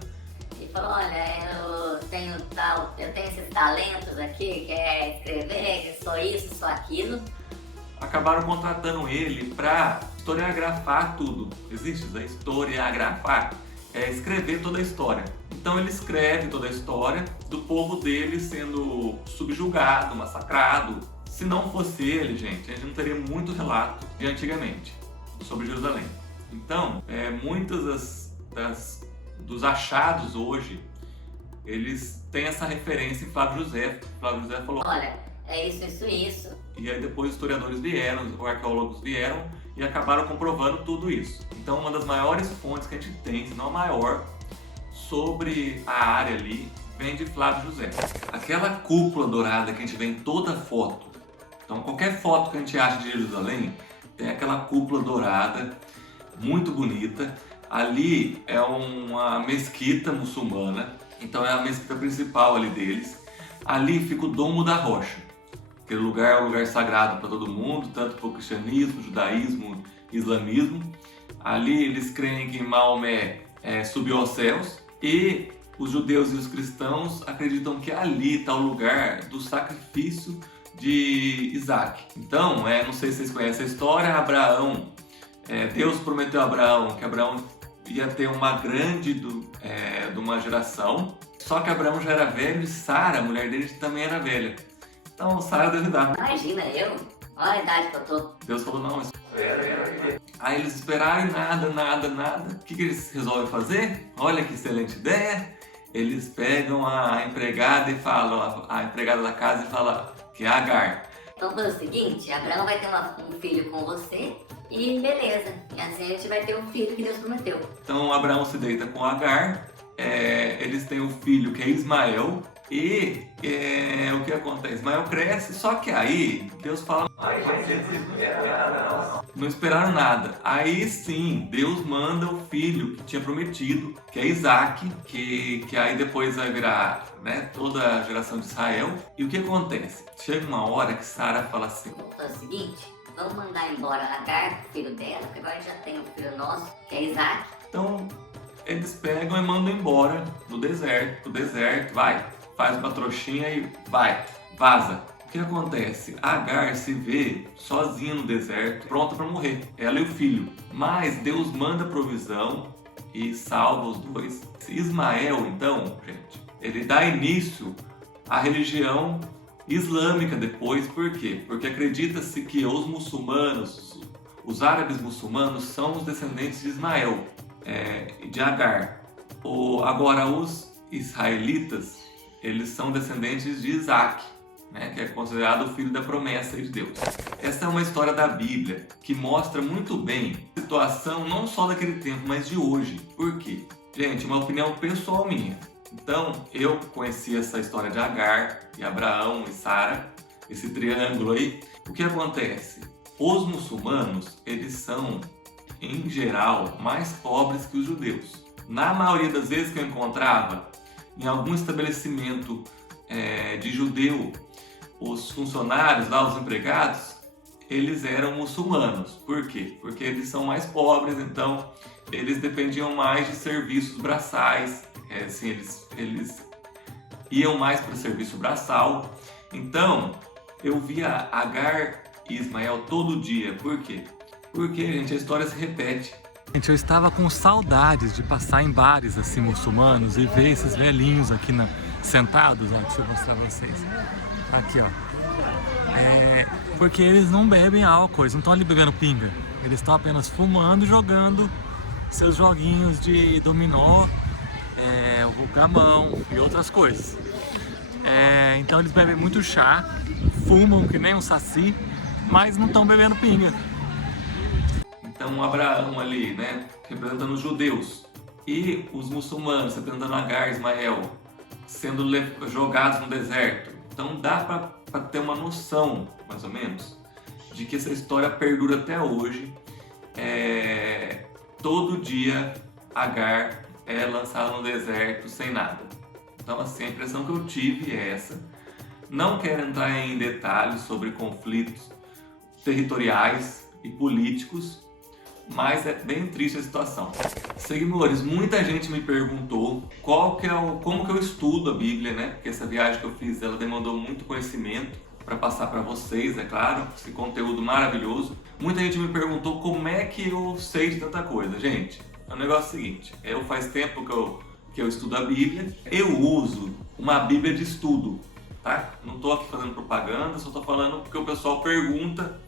e falou, olha, eu tenho esses talentos aqui, que é escrever, que sou isso, sou aquilo. Acabaram contratando ele para historiografar tudo. Existe isso? Historiografar. É escrever toda a história. Então ele escreve toda a história do povo dele sendo subjugado, massacrado. Se não fosse ele, gente, a gente não teria muito relato de antigamente sobre Jerusalém. Então, muitas dos achados hoje, eles têm essa referência em Flávio José. Flávio José falou, olha, é isso. E aí depois os historiadores vieram, os arqueólogos vieram e acabaram comprovando tudo isso. Então uma das maiores fontes que a gente tem, se não a maior, sobre a área ali, vem de Flávio José. Aquela cúpula dourada que a gente vê em toda foto. Então qualquer foto que a gente acha de Jerusalém, tem aquela cúpula dourada, muito bonita. Ali é uma mesquita muçulmana, então é a mesquita principal ali deles. Ali fica o Domo da Rocha. Aquele lugar é um lugar sagrado para todo mundo, tanto para o cristianismo, judaísmo, islamismo. Ali eles creem que Maomé subiu aos céus e os judeus e os cristãos acreditam que ali está o lugar do sacrifício de Isaac. Então, não sei se vocês conhecem a história, Abraão, Deus prometeu a Abraão que Abraão ia ter uma grande de uma geração, só que Abraão já era velho e Sara, a mulher dele, também era velha. Então Sara deve dar. Imagina, olha a idade que eu tô. Deus falou, não, Aí eles esperaram e nada. O que eles resolvem fazer? Olha que excelente ideia. Eles pegam a empregada e falam, a empregada da casa e fala que é Agar. Então foi o seguinte, Abraão vai ter um filho com você e beleza. E assim a gente vai ter o filho que Deus prometeu. Então Abraão se deita com Agar, eles têm um filho que é Ismael. E o que acontece? Ismael cresce, só que aí Deus fala, não esperaram nada. Aí sim, Deus manda o filho que tinha prometido, que é Isaac, que aí depois vai virar, né, toda a geração de Israel. E o que acontece? Chega uma hora que Sara fala assim, Vamos fazer o seguinte, vamos mandar embora Agar, o filho dela, porque agora já tem um filho nosso, que é Isaac. então eles pegam e mandam embora do deserto, vai, faz uma trouxinha e vai, vaza. O que acontece? Agar se vê sozinha no deserto, pronta para morrer, ela e o filho. Mas Deus manda provisão e salva os dois. Ismael, então, gente, ele dá início à religião islâmica depois. Por quê? Porque acredita-se que os muçulmanos, os árabes muçulmanos, são os descendentes de Ismael, de Agar. Agora, os israelitas, eles são descendentes de Isaac, né, que é considerado o filho da promessa de Deus. Essa é uma história da Bíblia que mostra muito bem a situação não só daquele tempo, mas de hoje. Por quê? Gente, uma opinião pessoal minha. Então, eu conheci essa história de Agar, e Abraão e Sara, esse triângulo aí. O que acontece? Os muçulmanos, eles são, em geral, mais pobres que os judeus. Na maioria das vezes que eu encontrava, em algum estabelecimento de judeu, os funcionários lá, os empregados, eles eram muçulmanos. Por quê? Porque eles são mais pobres, então eles dependiam mais de serviços braçais, assim, eles iam mais para o serviço braçal. Então, eu via Agar e Ismael todo dia. Por quê? Porque, gente, a história se repete. Gente, eu estava com saudades de passar em bares assim muçulmanos e ver esses velhinhos aqui sentados, ó, deixa eu mostrar pra vocês. Aqui, ó. Porque eles não bebem álcool, eles não estão ali bebendo pinga. Eles estão apenas fumando e jogando seus joguinhos de dominó, o gamão e outras coisas. Então eles bebem muito chá, fumam que nem um saci, mas não estão bebendo pinga. Então Abraão ali, né, representando os judeus, e os muçulmanos representando Agar e Ismael, sendo jogados no deserto. Então dá para ter uma noção, mais ou menos, de que essa história perdura até hoje. Todo dia Agar é lançada no deserto sem nada. Então assim, a impressão que eu tive é essa. Não quero entrar em detalhes sobre conflitos territoriais e políticos, mas é bem triste a situação. Seguidores, muita gente me perguntou como que eu estudo a Bíblia, né? Porque essa viagem que eu fiz, ela demandou muito conhecimento para passar para vocês, é claro, esse conteúdo maravilhoso. Muita gente me perguntou como é que eu sei de tanta coisa. Gente, o negócio é o seguinte, faz tempo que eu estudo a Bíblia, eu uso uma Bíblia de estudo, tá? Não estou aqui fazendo propaganda, só estou falando porque o pessoal pergunta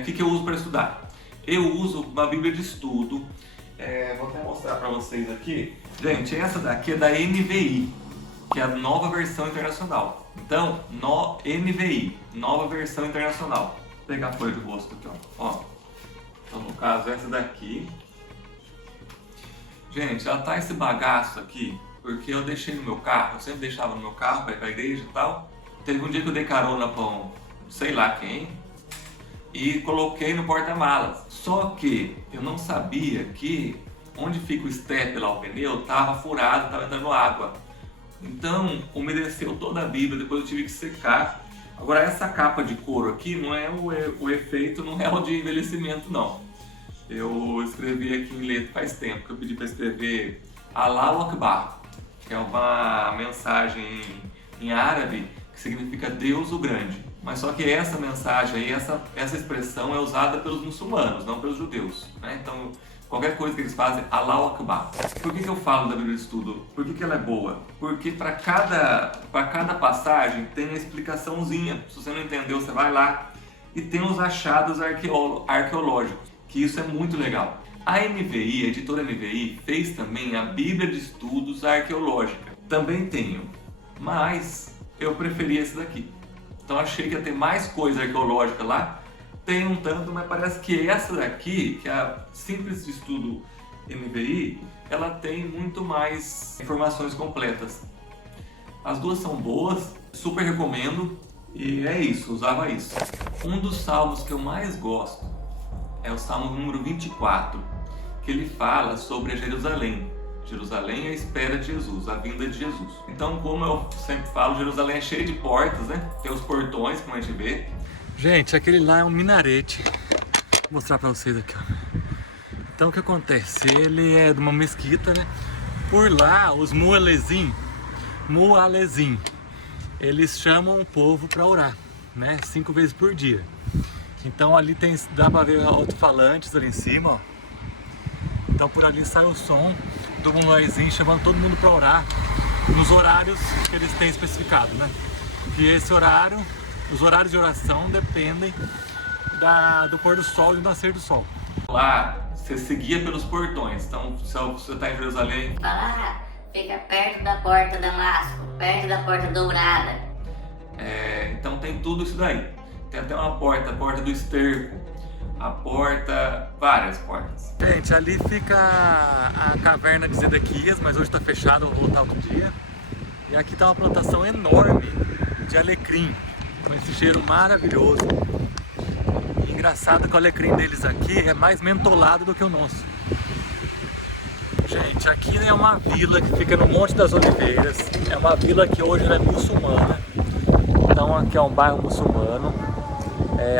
o que eu uso para estudar. Eu uso uma Bíblia de estudo, vou até mostrar para vocês aqui. Gente, essa daqui é da NVI, que é a nova versão internacional. Então, NVI, nova versão internacional. Vou pegar a folha de rosto aqui, ó. Então, no caso, essa daqui. Gente, ela tá esse bagaço aqui, porque eu deixei no meu carro, eu sempre deixava no meu carro para ir pra igreja e tal. Teve um dia que eu dei carona pra sei lá quem, e coloquei no porta-malas. Só que eu não sabia que onde fica o step lá, o pneu, tava furado, tava entrando água. Então umedeceu toda a Bíblia, depois eu tive que secar. Agora essa capa de couro aqui não é o efeito, não é o de envelhecimento não. Eu escrevi aqui em letra faz tempo, que eu pedi para escrever Allahu Akbar, que é uma mensagem em árabe que significa Deus o Grande. Mas só que essa mensagem aí, essa expressão é usada pelos muçulmanos, não pelos judeus, né? Então, qualquer coisa que eles fazem, Allahu Akbar. Por que eu falo da Bíblia de Estudo? Por que ela é boa? Porque para cada passagem tem a explicaçãozinha. Se você não entendeu, você vai lá e tem os achados arqueológicos, que isso é muito legal. A NVI, a editora NVI, fez também a Bíblia de Estudos Arqueológica. Também tenho, mas eu preferi esse daqui. Então achei que ia ter mais coisa arqueológica lá. Tem um tanto, mas parece que essa daqui, que é a Simples de Estudo NVI, ela tem muito mais informações completas. As duas são boas, super recomendo, e é isso, usava isso. Um dos salmos que eu mais gosto é o Salmo número 24, que ele fala sobre Jerusalém. Jerusalém é a espera de Jesus, a vinda de Jesus. Então, como eu sempre falo, Jerusalém é cheia de portas, né? Tem os portões, como a gente vê. Gente, aquele lá é um minarete. Vou mostrar pra vocês aqui, ó. Então, o que acontece? Ele é de uma mesquita, né? Por lá, os mualezim, eles chamam o povo para orar, né? 5 vezes por dia. Então, ali dá pra ver alto-falantes ali em cima, ó. Então, por ali sai o som do mualezim chamando todo mundo para orar nos horários que eles têm especificado, né? E esse horário, os horários de oração dependem do pôr do sol e do nascer do sol. Lá, você seguia pelos portões. Então, se você está em Jerusalém... Fala, fica perto da porta Damasco, perto da porta dourada. Então tem tudo isso daí. Tem até uma porta, a porta do esterco, a porta... várias portas. Gente, ali fica a caverna de Zedequias, mas hoje está fechado, vou voltar outro dia. E aqui está uma plantação enorme de alecrim, com esse cheiro maravilhoso. E engraçado que o alecrim deles aqui é mais mentolado do que o nosso. Gente, aqui é uma vila que fica no Monte das Oliveiras. É uma vila que hoje é muçulmana. Então aqui é um bairro muçulmano.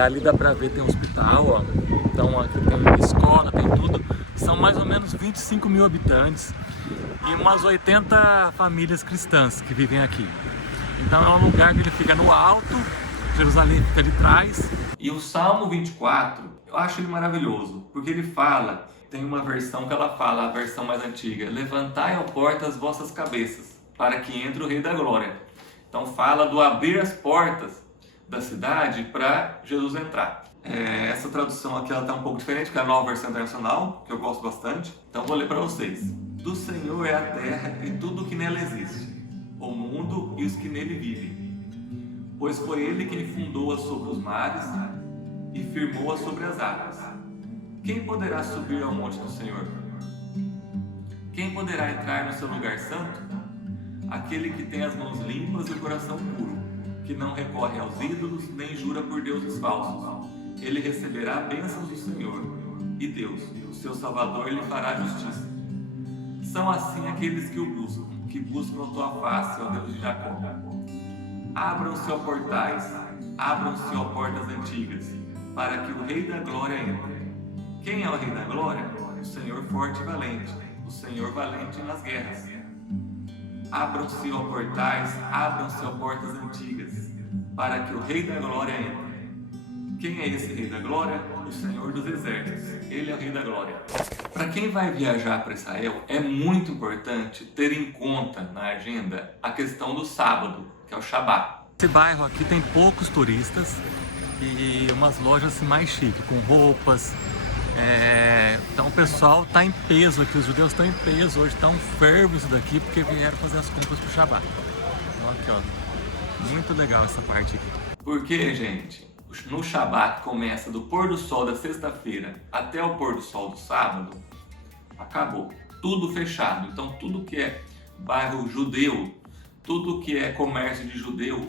Ali dá pra ver, tem um hospital, ó. Então aqui tem escola, tem tudo. São mais ou menos 25 mil habitantes e umas 80 famílias cristãs que vivem aqui. Então é um lugar que ele fica no alto, Jerusalém fica ali atrás. E o Salmo 24, eu acho ele maravilhoso, porque ele fala, tem uma versão que ela fala, a versão mais antiga: levantai à porta as vossas cabeças, para que entre o Rei da Glória. Então fala do abrir as portas da cidade para Jesus entrar. Essa tradução aqui ela está um pouco diferente, que é a Nova Versão Internacional, que eu gosto bastante. Então vou ler para vocês. Do Senhor é a terra e tudo o que nela existe, o mundo e os que nele vivem. Pois foi ele quem fundou-a sobre os mares e firmou-a sobre as águas. Quem poderá subir ao monte do Senhor? Quem poderá entrar no seu lugar santo? Aquele que tem as mãos limpas e o coração puro, que não recorre aos ídolos nem jura por deuses falsos. Ele receberá bênçãos do Senhor, e Deus, o seu Salvador, lhe fará justiça. São assim aqueles que o buscam, que buscam a tua face, ó Deus de Jacó. Abram-se, ó portais, abram-se, ó portas antigas, para que o Rei da Glória entre. Quem é o Rei da Glória? O Senhor forte e valente, o Senhor valente nas guerras. Abram-se, ó portais, abram-se, ó portas antigas, para que o Rei da Glória entre. Quem é esse Rei da Glória? O Senhor dos Exércitos. Ele é o Rei da Glória. Para quem vai viajar para Israel, é muito importante ter em conta na agenda a questão do sábado, que é o Shabat. Esse bairro aqui tem poucos turistas e umas lojas assim, mais chiques, com roupas. Então o pessoal está em peso aqui, os judeus estão em peso. Hoje está um fervo isso daqui porque vieram fazer as compras para o Shabat. Então aqui, ó, muito legal essa parte aqui. Porque, gente, no Shabat começa do pôr do sol da sexta-feira até o pôr do sol do sábado, acabou. Tudo fechado. Então tudo que é bairro judeu, tudo que é comércio de judeu,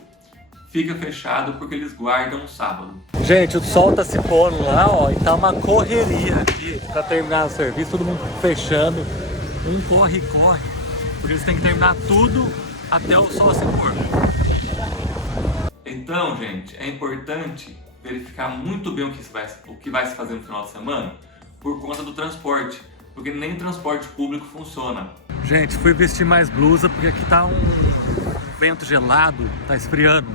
fica fechado porque eles guardam o sábado. Gente, o sol tá se pondo lá, ó, e tá uma correria aqui pra terminar o serviço, todo mundo fechando, um corre, porque eles têm que terminar tudo até o sol se pôr. Então, gente, é importante verificar muito bem o que vai se fazer no final de semana por conta do transporte, porque nem o transporte público funciona. Gente, fui vestir mais blusa porque aqui tá um vento gelado, tá esfriando.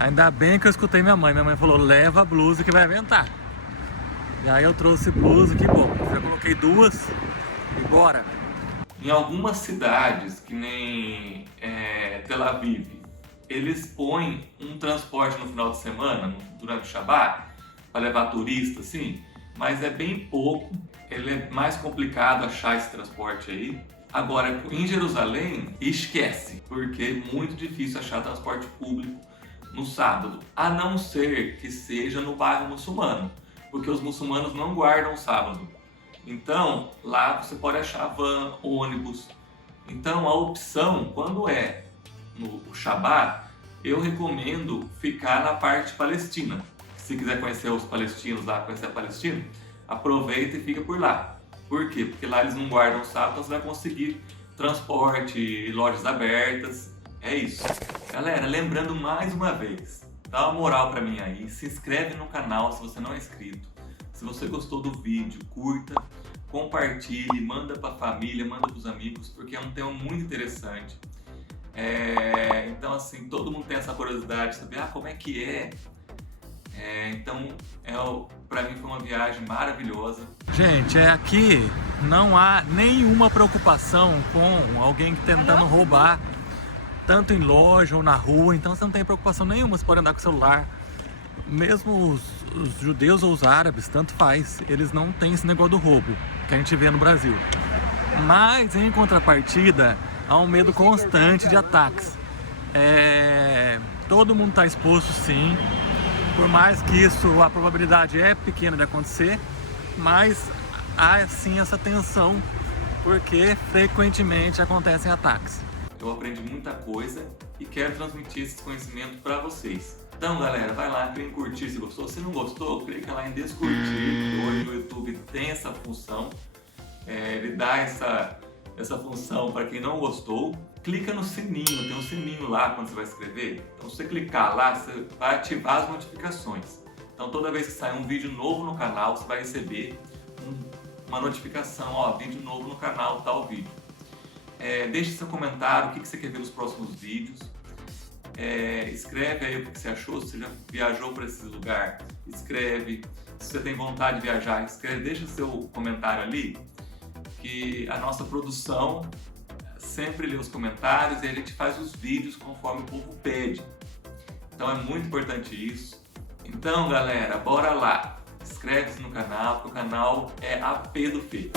Ainda bem que eu escutei minha mãe falou, leva a blusa que vai ventar. E aí eu trouxe blusa, que bom, já coloquei 2 e bora. Em algumas cidades, que nem Tel Aviv, eles põem um transporte no final de semana, durante o Shabat, para levar turista, assim, mas é bem pouco, ele é mais complicado achar esse transporte aí. Agora, em Jerusalém, esquece, porque é muito difícil achar transporte público no sábado, a não ser que seja no bairro muçulmano, porque os muçulmanos não guardam o sábado. Então, lá você pode achar van, ônibus. Então, a opção, quando é no Shabat, eu recomendo ficar na parte palestina. Se quiser conhecer os palestinos lá, conhecer a Palestina, aproveita e fica por lá. Por quê? Porque lá eles não guardam o sábado, então você vai conseguir transporte, lojas abertas. É isso. Galera, lembrando mais uma vez, dá uma moral pra mim aí, se inscreve no canal se você não é inscrito. Se você gostou do vídeo, curta, compartilhe, manda pra família, manda pros amigos, porque é um tema muito interessante. Então assim, todo mundo tem essa curiosidade de saber como é que é. Então, pra mim foi uma viagem maravilhosa. Gente, aqui não há nenhuma preocupação com alguém tentando roubar, tanto em loja ou na rua, então você não tem preocupação nenhuma, você pode andar com o celular. Mesmo os judeus ou os árabes, tanto faz, eles não têm esse negócio do roubo que a gente vê no Brasil. Mas, em contrapartida, há um medo constante de ataques. Todo mundo está exposto, sim. Por mais que isso, a probabilidade é pequena de acontecer, mas há sim essa tensão, porque frequentemente acontecem ataques. Eu aprendi muita coisa e quero transmitir esse conhecimento para vocês. Então galera, vai lá, clica em curtir se gostou. Se não gostou, clica lá em descurtir, que hoje o YouTube tem essa função. Ele dá essa função para quem não gostou. Clica no sininho, tem um sininho lá quando você vai inscrever. Então se você clicar lá, você vai ativar as notificações. Então toda vez que sair um vídeo novo no canal, você vai receber uma notificação, vídeo novo no canal, tal vídeo. Deixe seu comentário, o que você quer ver nos próximos vídeos. Escreve aí o que você achou, se você já viajou para esse lugar, escreve. Se você tem vontade de viajar, escreve, deixa seu comentário ali, que a nossa produção sempre lê os comentários e a gente faz os vídeos conforme o povo pede. Então é muito importante isso. Então galera, bora lá, inscreve-se no canal, porque o canal é AP do Fê.